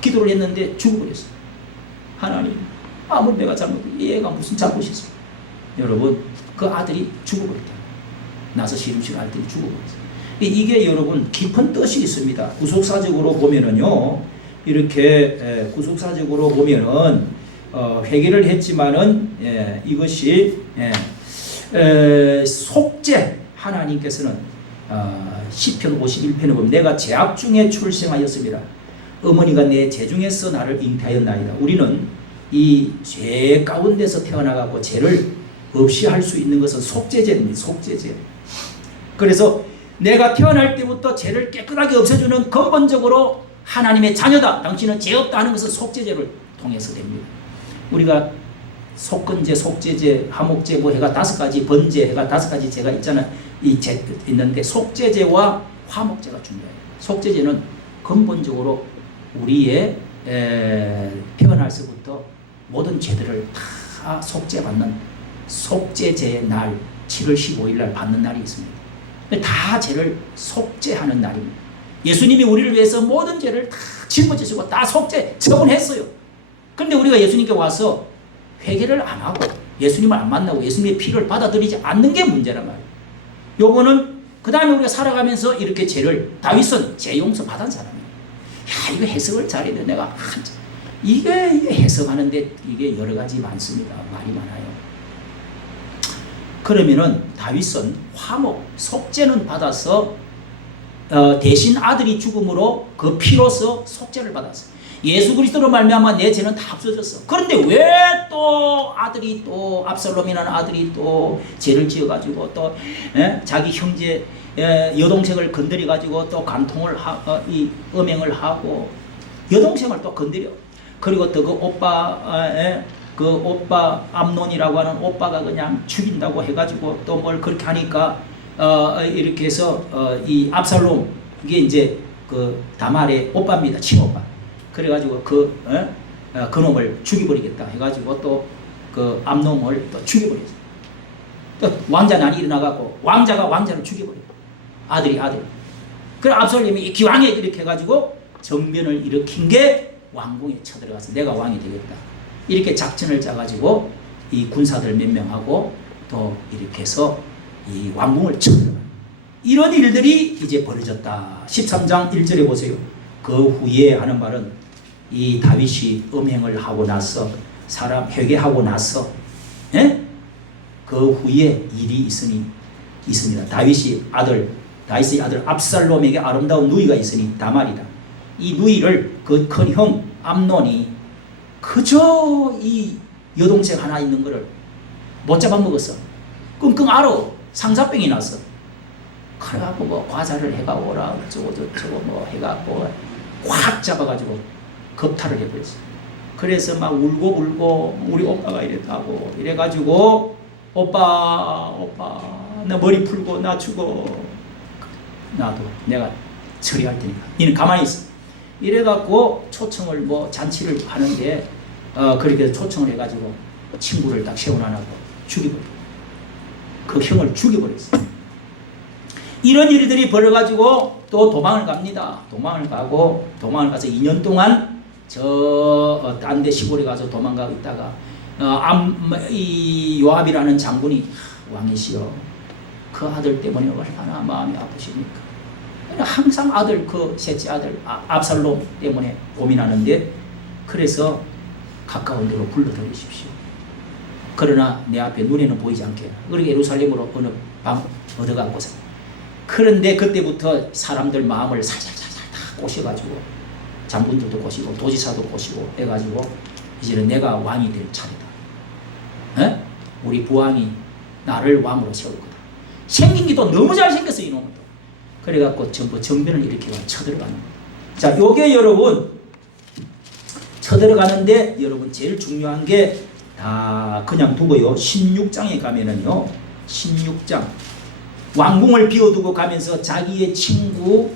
기도를 했는데 죽어버렸어요. 하나님 아무리 내가 얘가 무슨 잘못이 있어. 여러분 그 아들이 죽어버렸다. 나서 시름시름 앓더니 죽어버렸어요. 이게 여러분 깊은 뜻이 있습니다. 구속사적으로 보면은요 이렇게 구속사적으로 보면은 회개를 했지만은 이것이 속죄. 하나님께서는 시편 51편에 보면 내가 죄악 중에 출생하였습니다. 어머니가 내 재중에서 나를 잉태하였나이다. 우리는 이 죄 가운데서 태어나가고 죄를 없이 할 수 있는 것은 속죄죄입니다. 속죄죄. 그래서 내가 태어날 때부터 죄를 깨끗하게 없애주는 근본적으로 하나님의 자녀다. 당신은 죄 없다 하는 것은 속죄죄를 통해서 됩니다. 우리가 속건제, 속죄제, 화목제 뭐 해가 5가지, 번제 해가 5가지 제가 있잖아요. 있는데 속죄제와 화목제가 중요해요. 속죄제는 근본적으로 우리의 태어날서부터 모든 죄들을 다 속죄받는 속죄제의 날 7월 15일 날 받는 날이 있습니다. 다 죄를 속죄하는 날입니다. 예수님이 우리를 위해서 모든 죄를 다 짊어지시고 다 속죄 처분했어요. 그런데 우리가 예수님께 와서 회개를 안 하고 예수님을 안 만나고 예수님의 피를 받아들이지 않는 게 문제란 말이에요. 요거는 그 다음에 우리가 살아가면서 이렇게 죄를 다윗은 죄 용서 받은 사람이에요. 야, 이거 해석을 잘해야 돼. 내가 이게 해석하는데 이게 여러 가지 많습니다. 말이 많아요. 그러면은 다윗은 화목, 속죄는 받아서 대신 아들이 죽음으로 그 피로서 속죄를 받았어요. 예수 그리스도로 말미암아 내 죄는 다 없어졌어. 그런데 왜 또 아들이 또 압살롬이라는 아들이 또 죄를 지어가지고 또 자기 형제 여동생을 건드려 가지고 또 간통을 이 음행을 하고 여동생을 또 건드려. 그리고 또 그 오빠 암논이라고 하는 오빠가 그냥 죽인다고 해가지고 또 뭘 그렇게 하니까 이렇게 해서 이 압살롬 이게 이제 그 다말의 오빠입니다. 친오빠. 그래가지고 그 놈을 죽여버리겠다 해가지고 또 그 암놈을 또 죽여버렸어. 또 왕자 난이 일어나갖고 왕자가 왕자를 죽여버려. 아들. 그래 압살롬이 기왕에 이렇게 해가지고 정변을 일으킨 게 왕궁에 쳐들어가서 내가 왕이 되겠다. 이렇게 작전을 짜가지고 이 군사들 몇 명하고 또 이렇게 해서 이 왕궁을 쳐들어가. 이런 일들이 이제 벌어졌다. 13장 1절에 보세요. 그 후에 하는 말은 이 다윗이 음행을 하고 나서 사람 회개하고 나서 그 후에 일이 있습니다. 다윗의 아들 압살롬에게 아름다운 누이가 있으니 다말이다. 이 누이를 그 큰 형 암논이 그저 이 여동생 하나 있는 거를 못 잡아먹었어. 끙끙 앓어. 상사병이 났어. 그래갖고 뭐 과자를 해가 오라 어쩌고 저쩌고 뭐 해갖고 확 잡아가지고 겁탈을 해버렸어. 그래서 막 울고 우리 오빠가 이랬다고 이래가지고 오빠 나 머리 풀고 나 죽어. 나도 내가 처리할 테니까 니는 가만히 있어. 이래갖고 초청을 뭐 잔치를 하는데 그렇게 초청을 해가지고 친구를 딱 세워놔놓고 죽여버려. 그 형을 죽여버렸어. 이런 일들이 벌어가지고 또 도망을 갑니다. 도망을 가서 2년 동안 딴 데 시골에 가서 도망가고 있다가 이 요압이라는 장군이 왕이시여 그 아들 때문에 얼마나 마음이 아프십니까? 항상 아들 그 셋째 아들 압살롬 때문에 고민하는데 그래서 가까운 데로 불러들이십시오. 그러나 내 앞에 눈에는 보이지 않게 그리고 예루살렘으로 어느 방 얻어가고서 그런데 그때부터 사람들 마음을 살살살살 다 꼬셔가지고 장군들도 꼬시고 도지사도 꼬시고 해가지고 이제는 내가 왕이 될 차례다. 우리 부왕이 나를 왕으로 세울 거다. 생긴 게 또 너무 잘생겼어 이놈은 또. 그래갖고 전부 정변을 일으키고 쳐들어가는 거다. 자, 요게 여러분 쳐들어가는데 여러분 제일 중요한 게 다 그냥 두고요. 16장에 가면은요. 16장 왕궁을 비워두고 가면서 자기의 친구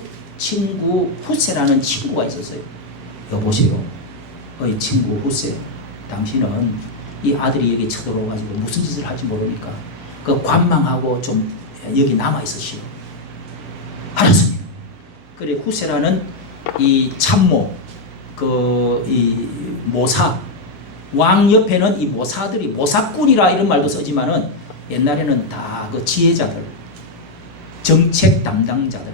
후세라는 친구가 있었어요. 여보세요. 어이 친구 후세, 당신은 이 아들이 여기 쳐들어와가지고 무슨 짓을 할지 모르니까 그 관망하고 좀 여기 남아 있으시오. 알았습니다. 그래 후세라는 이 참모, 이 모사, 왕 옆에는 이 모사들이 모사꾼이라 이런 말도 쓰지만은 옛날에는 다 그 지혜자들, 정책 담당자들,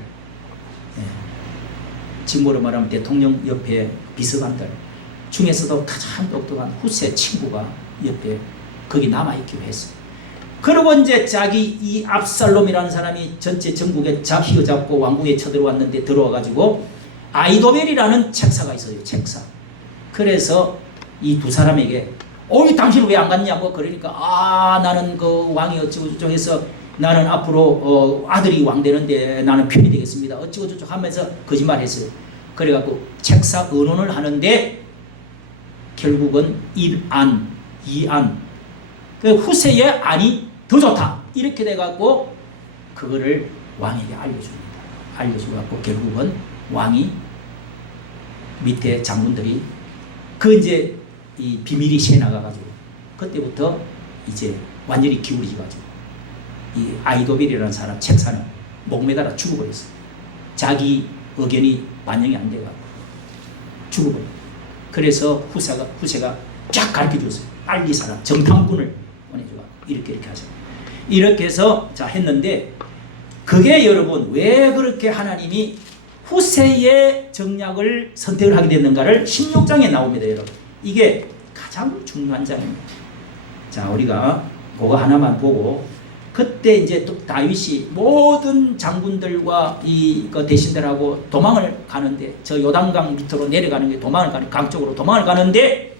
지금으로 말하면 대통령 옆에 비서관들 중에서도 가장 똑똑한 후세 친구가 옆에 거기 남아있기로 했어요. 그리고 이제 자기 이 압살롬이라는 사람이 전체 전국에 휘어잡고 왕궁에 쳐들어왔는데 들어와가지고 아이도벨이라는 책사가 있어요. 책사. 그래서 이 두 사람에게 당신은 왜 안 갔냐고 그러니까 나는 그 왕이 어쩌고 저쩌고 해서 나는 앞으로 아들이 왕 되는데 나는 편이 되겠습니다. 어쩌고 저쩌고 하면서 거짓말했어요. 그래갖고 책사 의논을 하는데 결국은 1안, 2안, 후세의 안이 더 좋다. 이렇게 돼갖고 그거를 왕에게 알려줍니다. 알려줘갖고 결국은 왕이 밑에 장군들이 그 이제 이 비밀이 새나가가지고 그때부터 이제 완전히 기울이져가지고 이 아이도벨이라는 사람 책사는 목매달아 죽어버렸어요. 자기 의견이 반영이 안 돼가지고 죽어버려요. 그래서 후세가 쫙 가르쳐줬어요. 빨리 사람 정탐꾼을 보내줘가 이렇게 하죠. 이렇게 해서 자 했는데 그게 여러분 왜 그렇게 하나님이 후세의 정략을 선택을 하게 됐는가를 16장에 나옵니다. 여러분 이게 가장 중요한 장입니다. 자 우리가 그거 하나만 보고 그때 이제 또 다윗이 모든 장군들과 그 대신들하고 도망을 가는데 저 요단강 밑으로 내려가는 게 도망을 가는 강 쪽으로 도망을 가는데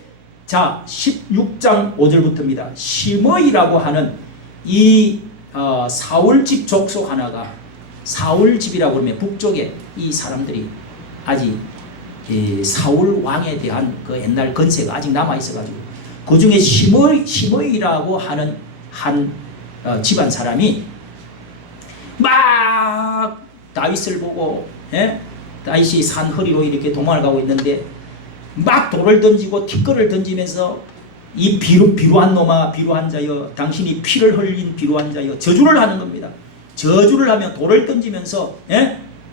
자 16장 5절부터입니다. 시므이라고 하는 이 사울 집 족속 하나가 사울 집이라고 그러면 북쪽에 이 사람들이 아직 사울 왕에 대한 그 옛날 건세가 아직 남아 있어가지고 그 중에 시므이라고 하는 한 집안 사람이 막 다윗을 보고 다윗이 산 허리로 이렇게 도망을 가고 있는데 막 돌을 던지고 티끌을 던지면서 이 비루한 놈아 비루한 자여 당신이 피를 흘린 비루한 자여 저주를 하는 겁니다. 저주를 하면 돌을 던지면서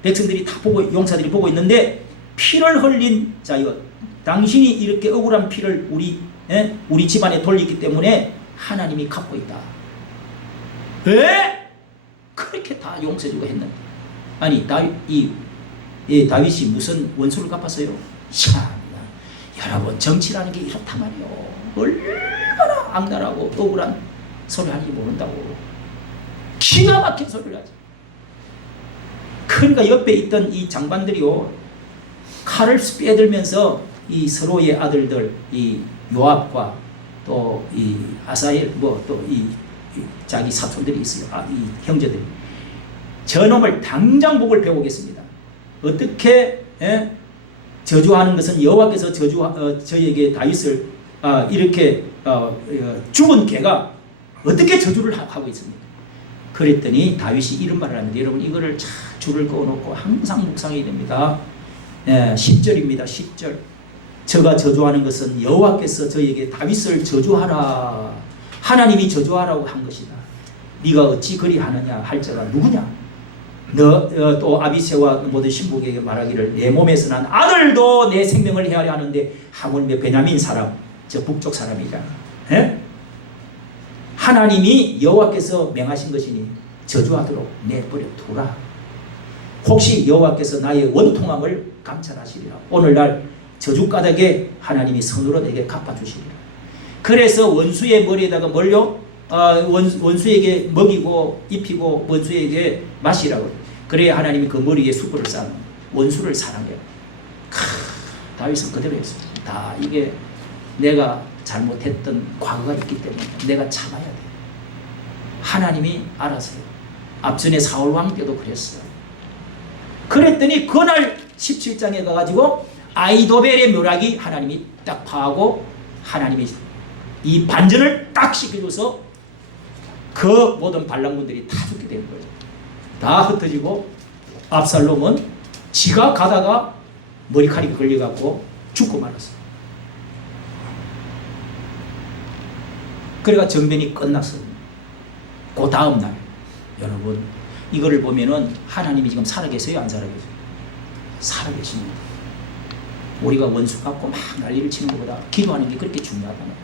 백성들이 다 보고 용사들이 보고 있는데 피를 흘린 자여 당신이 이렇게 억울한 피를 우리 집안에 돌리기 때문에 하나님이 갚고 있다. 왜? 그렇게 다 용서해주고 했는데 아니 다윗이 무슨 원수를 갚았어요? 참나 여러분 정치라는 게 이렇단 말이요. 얼마나 악랄하고 억울한 소리 하는지 모른다고 기가 막힌 소리를 하지. 그러니까 옆에 있던 이 장관들이요 칼을 빼들면서 이 서로의 아들들 이 요압과 또 이 아사엘 또 이 자기 사촌들이 있어요. 이 형제들이 저놈을 당장 목을 베고겠습니다. 어떻게 저주하는 것은 여호와께서 저에게 다윗을 이렇게 죽은 개가 어떻게 저주를 하고 있습니까? 그랬더니 다윗이 이런 말을 하는데 여러분 이거를 자 줄을 그어놓고 항상 묵상해야 됩니다. 10절입니다. 10절 저가 저주하는 것은 여호와께서 저에게 다윗을 저주하라 하나님이 저주하라고 한 것이다. 네가 어찌 그리하느냐 할 자가 누구냐? 또 아비새와 모든 신복에게 말하기를 내 몸에서 난 아들도 내 생명을 헤아려 하는데 하물며 베냐민 사람 저 북쪽 사람이라 하나님이 여호와께서 명하신 것이니 저주하도록 내버려 두라. 혹시 여호와께서 나의 원통함을 감찰하시리라. 오늘날 저주가닥에 하나님이 선으로 내게 갚아주시리라. 그래서 원수의 머리에다가 뭘요? 원수에게 먹이고 입히고 원수에게 마시라고. 그래야 하나님이 그 머리에 숯불을 쌓는 원수를 사랑해요. 다윗은 그대로 했어요. 다 이게 내가 잘못했던 과거가 있기 때문에 내가 참아야 돼. 하나님이 알아서요. 앞전에 사울왕 때도 그랬어요. 그랬더니 그날 17장에 가가지고 아이도벨의 묘락이 하나님이 딱 파하고 하나님이 이 반전을 딱 시켜줘서 그 모든 반란군들이 다 죽게 된 거예요. 다 흩어지고 압살롬은 지가 가다가 머리카락이 걸려갖고 죽고 말았어요. 그래가 전변이 끝났어요. 그 다음날 여러분 이거를 보면은 하나님이 지금 살아계세요? 안 살아계세요? 살아계십니다. 우리가 원수 갖고 막 난리를 치는 것보다 기도하는 게 그렇게 중요하다는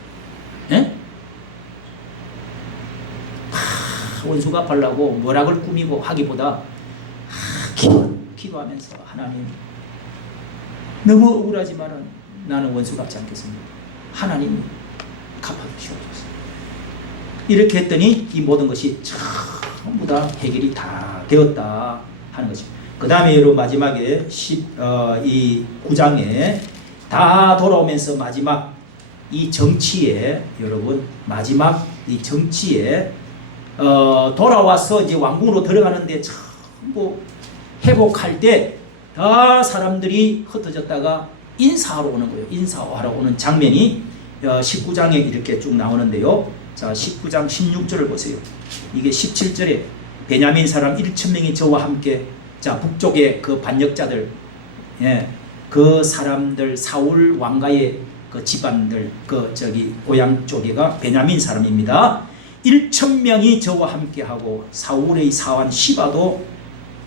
거예요. 원수 갚으려고 뭐락을 꾸미고 하기보다 기도하면서 하나님 너무 억울하지만은 나는 원수 갚지 않겠습니다. 하나님이 갚아주시옵소서. 이렇게 했더니 이 모든 것이 전부 다 해결이 다 되었다 하는 것입니다. 그 다음에 여러분 마지막에 이 9장에 다 돌아오면서 마지막 이 정치에 여러분 마지막 이 정치에 돌아와서 이제 왕궁으로 들어가는데 전부 회복할 때 다 사람들이 흩어졌다가 인사하러 오는 거예요. 인사하러 오는 장면이 19장에 이렇게 쭉 나오는데요. 자, 19장 16절을 보세요. 이게 17절에 베냐민 사람 1,000명이 저와 함께, 자, 북쪽의 그 반역자들, 예, 그 사람들, 사울 왕가의 그 집안들, 그 저기 고향 쪽에가 베냐민 사람입니다. 1,000명이 저와 함께하고 사울의 사환 시바도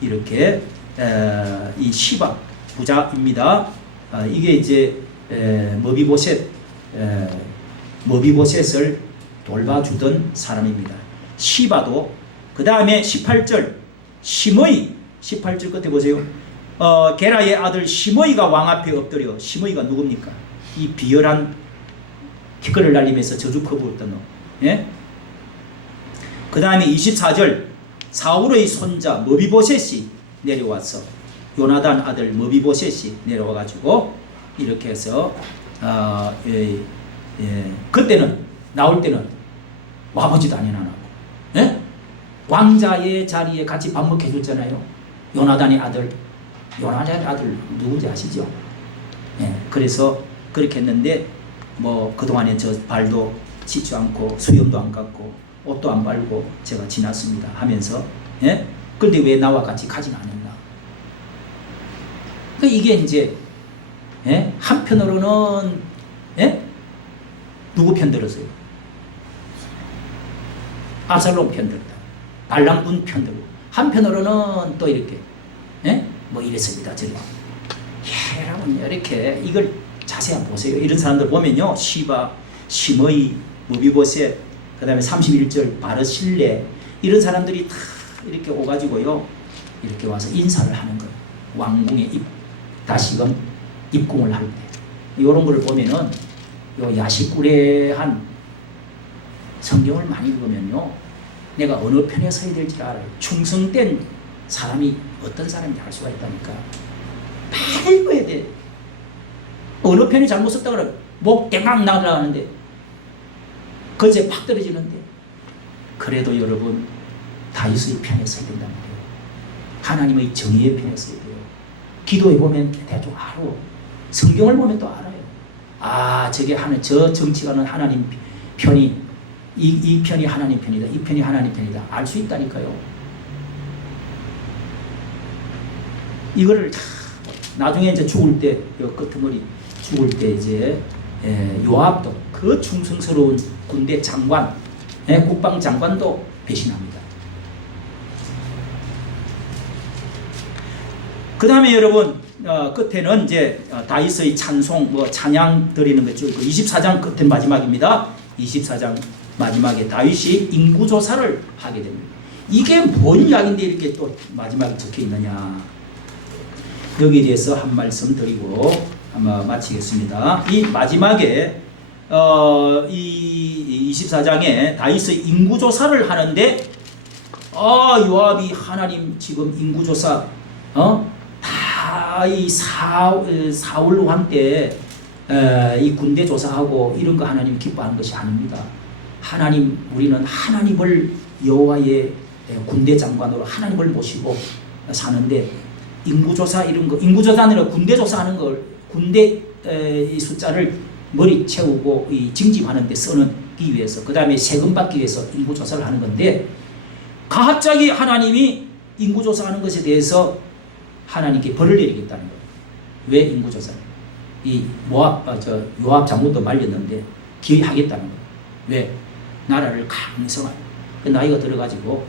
이렇게 이 시바 부자입니다. 이게 이제 머비보셋을 돌봐주던 사람입니다. 시바도. 그 다음에 18절 시므이, 18절 끝에 보세요. 게라의 아들 시므이가 왕 앞에 엎드려. 시므이가 누굽니까? 이 비열한 티끌을 날리면서 저주 퍼부었던 놈. 예? 그 다음에 24절 사울의 손자 머비보셋이 내려와서, 요나단 아들 머비보셋이 내려와가지고 이렇게 해서 그때는 나올 때는 와보지도 않으라고, 예? 왕자의 자리에 같이 밥 먹게 해줬잖아요. 요나단의 아들 누군지 아시죠? 예, 그래서 그렇게 했는데 뭐 그동안에 저 발도 씻지 않고 수염도 안 깎고 옷도 안 발고 제가 지났습니다 하면서, 예? 그런데 왜 나와 같이 가진 않았나? 그 이게 이제, 예? 한편으로는, 예? 누구 편들었어요? 압살롬 편들었다. 발람군 편들고. 한편으로는 또 이렇게, 예? 뭐 이랬습니다. 저리. 예, 여러분 이렇게 이걸 자세히 한번 보세요. 이런 사람들 보면요, 시바, 시므이, 머비보셋, 그 다음에 31절 바르실레, 이런 사람들이 다 이렇게 오가지고요, 이렇게 와서 인사를 하는 거예요. 왕궁에 다시금 입궁을 할 때. 이런 걸 보면은 요 야식구레한 성경을 많이 읽으면요, 내가 어느 편에 서야 될지 알아요. 충성된 사람이 어떤 사람인지 알 수가 있다니까. 많이 읽어야 돼. 어느 편이 잘못 썼다 그러면 목 땡강 나가는데, 거제 팍 떨어지는데. 그래도 여러분 다윗의 편에 서야 된단 말이에요. 하나님의 정의의 편에 서야 돼요. 기도해 보면 대충 알아. 성경을 보면 또 알아요. 아, 저게 저 정치가는 하나님 편이, 이 편이 하나님 편이다, 이 편이 하나님 편이다, 알 수 있다니까요. 이거를 나중에 이제 죽을 때, 끄트머리 죽을 때 이제 요압도, 그 충성스러운 군대 장관, 국방 장관도 배신합니다. 그 다음에 여러분, 끝에는 이제 다윗의 찬송, 뭐 찬양 드리는 거 쭉 있고, 24장 끝에 마지막입니다. 24장 마지막에 다윗이 인구조사를 하게 됩니다. 이게 뭔 이야기인데 이렇게 또 마지막에 적혀 있느냐. 여기에 대해서 한 말씀 드리고 아마 마치겠습니다. 이 마지막에 이 24장에 다윗의 인구조사를 하는데, 요압이 하나님 지금 인구조사, 다 이 사울 왕 때 이 군대 조사하고 이런 거 하나님 기뻐하는 것이 아닙니다. 하나님, 우리는 하나님을 여호와의 군대 장관으로 하나님을 모시고 사는데, 인구조사 이런 거, 인구조사는 아니라 군대 조사하는 걸, 군대 이 숫자를 머리 채우고 이 징집하는 데 쓰기 위해서, 그 다음에 세금 받기 위해서 인구조사를 하는 건데, 갑자기 하나님이 인구조사하는 것에 대해서 하나님께 벌을 내리겠다는 거예요. 왜 인구조사? 이 요압 장군도 말렸는데 기회하겠다는 거예요. 왜? 나라를 강성한, 나이가 들어가지고,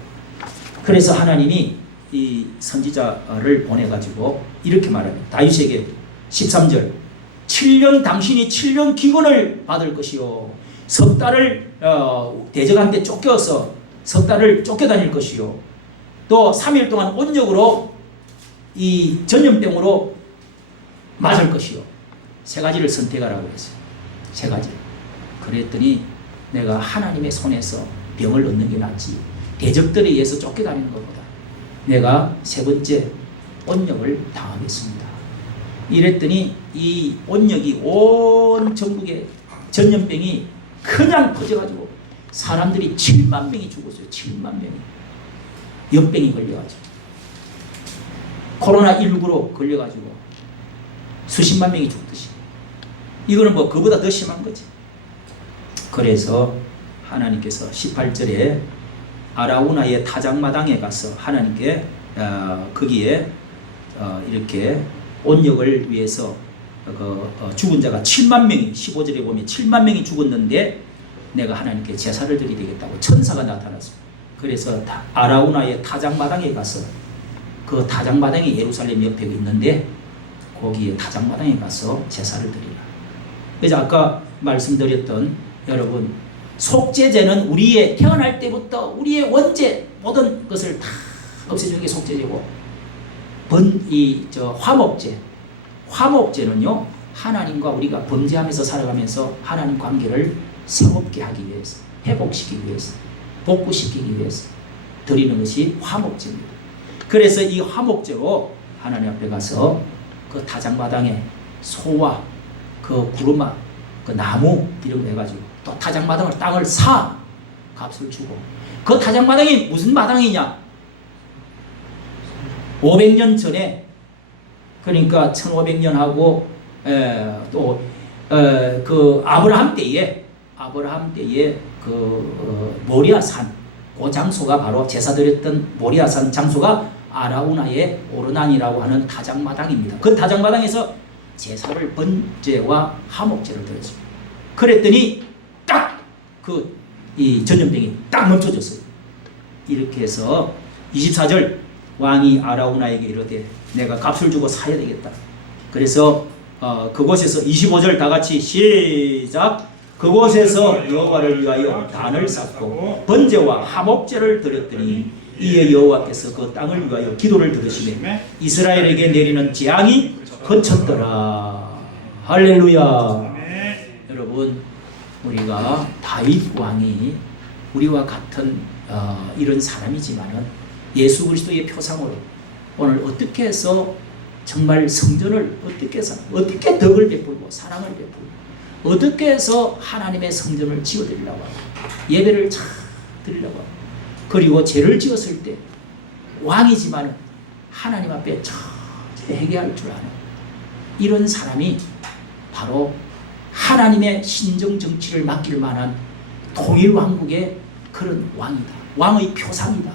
그래서 하나님이 이 선지자를 보내가지고 이렇게 말합니다. 다윗에게 13절 7년 당신이 7년 기근을 받을 것이요, 석 달을 대적한테 쫓겨서 석 달을 쫓겨다닐 것이요, 또 3일 동안 온역으로 이 전염병으로 맞을 것이요. 세 가지를 선택하라고 했어요. 세 가지. 그랬더니 내가 하나님의 손에서 병을 얻는 게 낫지 대적들에 의해서 쫓겨다니는 것보다 내가 세 번째 온역을 당하겠습니다. 이랬더니 이 온역이 온 전국에 전염병이 그냥 퍼져가지고 사람들이 7만 명이 죽었어요. 7만 명이. 역병이 걸려가지고. 코로나19로 걸려가지고 수십만 명이 죽듯이. 이거는 뭐 그보다 더 심한 거지. 그래서 하나님께서 18절에 아라우나의 타작마당에 가서 하나님께 거기에 이렇게 온역을 위해서 죽은 자가 7만 명이 15절에 보면 7만 명이 죽었는데 내가 하나님께 제사를 드리게 되겠다고 천사가 나타났습니다. 그래서 아라우나의 타작마당에 가서 그 타작마당이 예루살렘 옆에 있는데 거기에 타작마당에 가서 제사를 드리라. 그래서 아까 말씀드렸던 여러분 속죄제는 우리의 태어날 때부터 우리의 원죄 모든 것을 다 없애주는 게 속죄제고 화목제는요 하나님과 우리가 범죄하면서 살아가면서 하나님 관계를 새롭게 하기 위해서 회복시키기 위해서 복구시키기 위해서 드리는 것이 화목제입니다. 그래서 이 화목제로 하나님 앞에 가서 그 타작마당에 소와 그 구루마 그 나무 이런 거 해가지고 또 타작마당을 땅을 사 값을 주고 그 타작마당이 무슨 마당이냐 500년 전에 그러니까 1500년하고 또 그 아브라함 때에 그 모리아산 그 장소가 바로 제사 드렸던 모리아산 장소가 아라우나의 오르난이라고 하는 타작마당입니다. 그 타작마당에서 제사를 번제와 화목제를 드렸습니다. 그랬더니 딱 이 전염병이 딱 멈춰졌어요. 이렇게 해서 24절 왕이 아라우나에게 이르되 내가 값을 주고 사야 되겠다. 그래서 그곳에서 25절 다 같이 시작. 그곳에서 여호와를 위하여 단을 쌓고 번제와 화목제를 드렸더니 이에 여호와께서 그 땅을 위하여 기도를 들으시매 이스라엘에게 내리는 재앙이 그쳤더라. 할렐루야. 여러분 우리가 다윗 왕이 우리와 같은 이런 사람이지만은 예수 그리스도의 표상으로 오늘 어떻게 해서 정말 성전을 어떻게 해서 어떻게 덕을 베풀고 사랑을 베풀고 어떻게 해서 하나님의 성전을 지어드리려고 하고 예배를 잘 드리려고 하고 그리고 죄를 지었을 때 왕이지만 하나님 앞에 철저히 회개할 줄 아는 이런 사람이 바로 하나님의 신정 정치를 맡길 만한 통일 왕국의 그런 왕이다. 왕의 표상이다.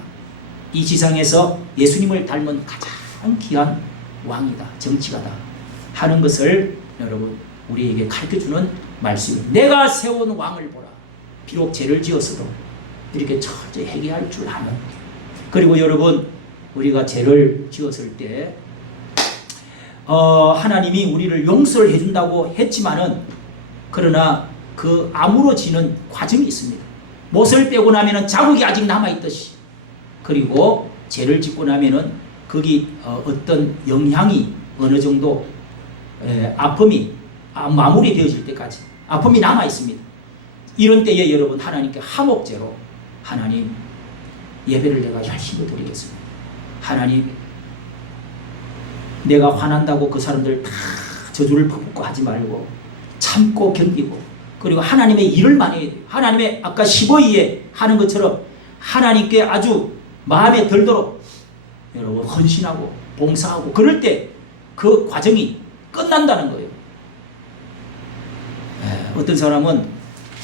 이 지상에서 예수님을 닮은 가장 귀한 왕이다. 정치가다. 하는 것을 여러분 우리에게 가르쳐주는 말씀입니다. 내가 세운 왕을 보라. 비록 죄를 지었어도 이렇게 철저히 회개할 줄 아는. 그리고 여러분 우리가 죄를 지었을 때 하나님이 우리를 용서를 해준다고 했지만은 그러나 그 아물어지는 과정이 있습니다. 못을 빼고 나면은 자국이 아직 남아있듯이 그리고 죄를 짓고 나면은 거기 어떤 영향이 어느 정도 아픔이 마무리되어질 때까지 아픔이 남아있습니다. 이런 때에 여러분 하나님께 화목제로 하나님 예배를 내가 열심히 드리겠습니다. 하나님 내가 화난다고 그 사람들 다 저주를 퍼붓고 하지 말고 참고 견디고 그리고 하나님의 일을 많이 해야 돼요. 하나님의 아까 15위에 하는 것처럼 하나님께 아주 마음에 들도록 여러분 헌신하고 봉사하고 그럴 때 그 과정이 끝난다는 거예요. 어떤 사람은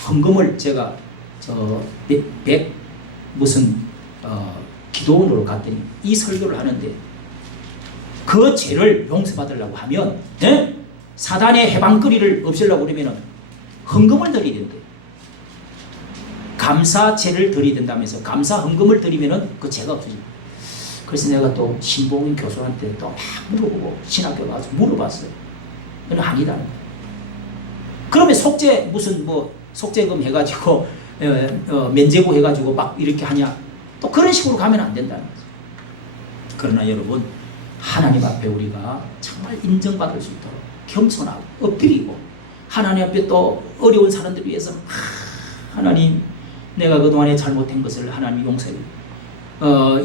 헌금을 제가 무슨 기도원으로 갔더니 이 설교를 하는데 그 죄를 용서받으려고 하면 사단의 해방거리를 없애려고 그러면 헌금을 드려야 된대. 감사제를 드려야 된다면서 감사 헌금을 드리면 그 죄가 없어집니다. 그래서 내가 또 신봉인 교수한테 또 막 물어보고 신학교 가서 물어봤어요. 그건 아니다는 거예요. 그러면 속죄 무슨 뭐 속죄금 해가지고 면제부 해가지고 막 이렇게 하냐? 또 그런 식으로 가면 안 된다는 거죠. 그러나 여러분 하나님 앞에 우리가 정말 인정받을 수 있도록 겸손하고 엎드리고 하나님 앞에 또 어려운 사람들 위해서 하나님 내가 그동안에 잘못한 것을 하나님 용서해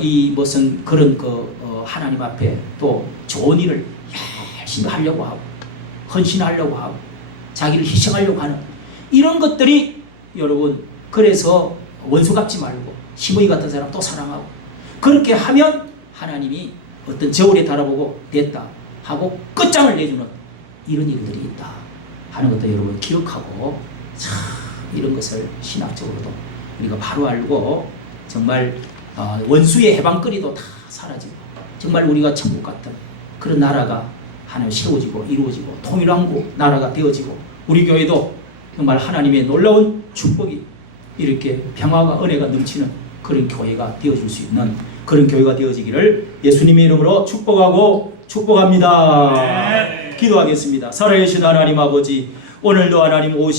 이 무슨 그런 하나님 앞에 또 좋은 일을 열심히 하려고 하고 헌신하려고 하고 자기를 희생하려고 하는 이런 것들이 여러분 그래서 원수 갚지 말고 시므이 같은 사람 또 사랑하고 그렇게 하면 하나님이 어떤 저울에 달아보고 됐다 하고 끝장을 내주는 이런 일들이 있다 하는 것도 여러분 기억하고 참 이런 것을 신학적으로도 우리가 바로 알고 정말 원수의 해방거리도 다 사라지고 정말 우리가 천국 같은 그런 나라가 하나 세워지고 이루어지고 통일왕국 나라가 되어지고 우리 교회도 정말 하나님의 놀라운 축복이 이렇게 평화와 은혜가 넘치는 그런 교회가 되어줄 수 있는 그런 교회가 되어지기를 예수님의 이름으로 축복하고 축복합니다. 기도하겠습니다. 살아계신 하나님 아버지, 오늘도 하나님 오시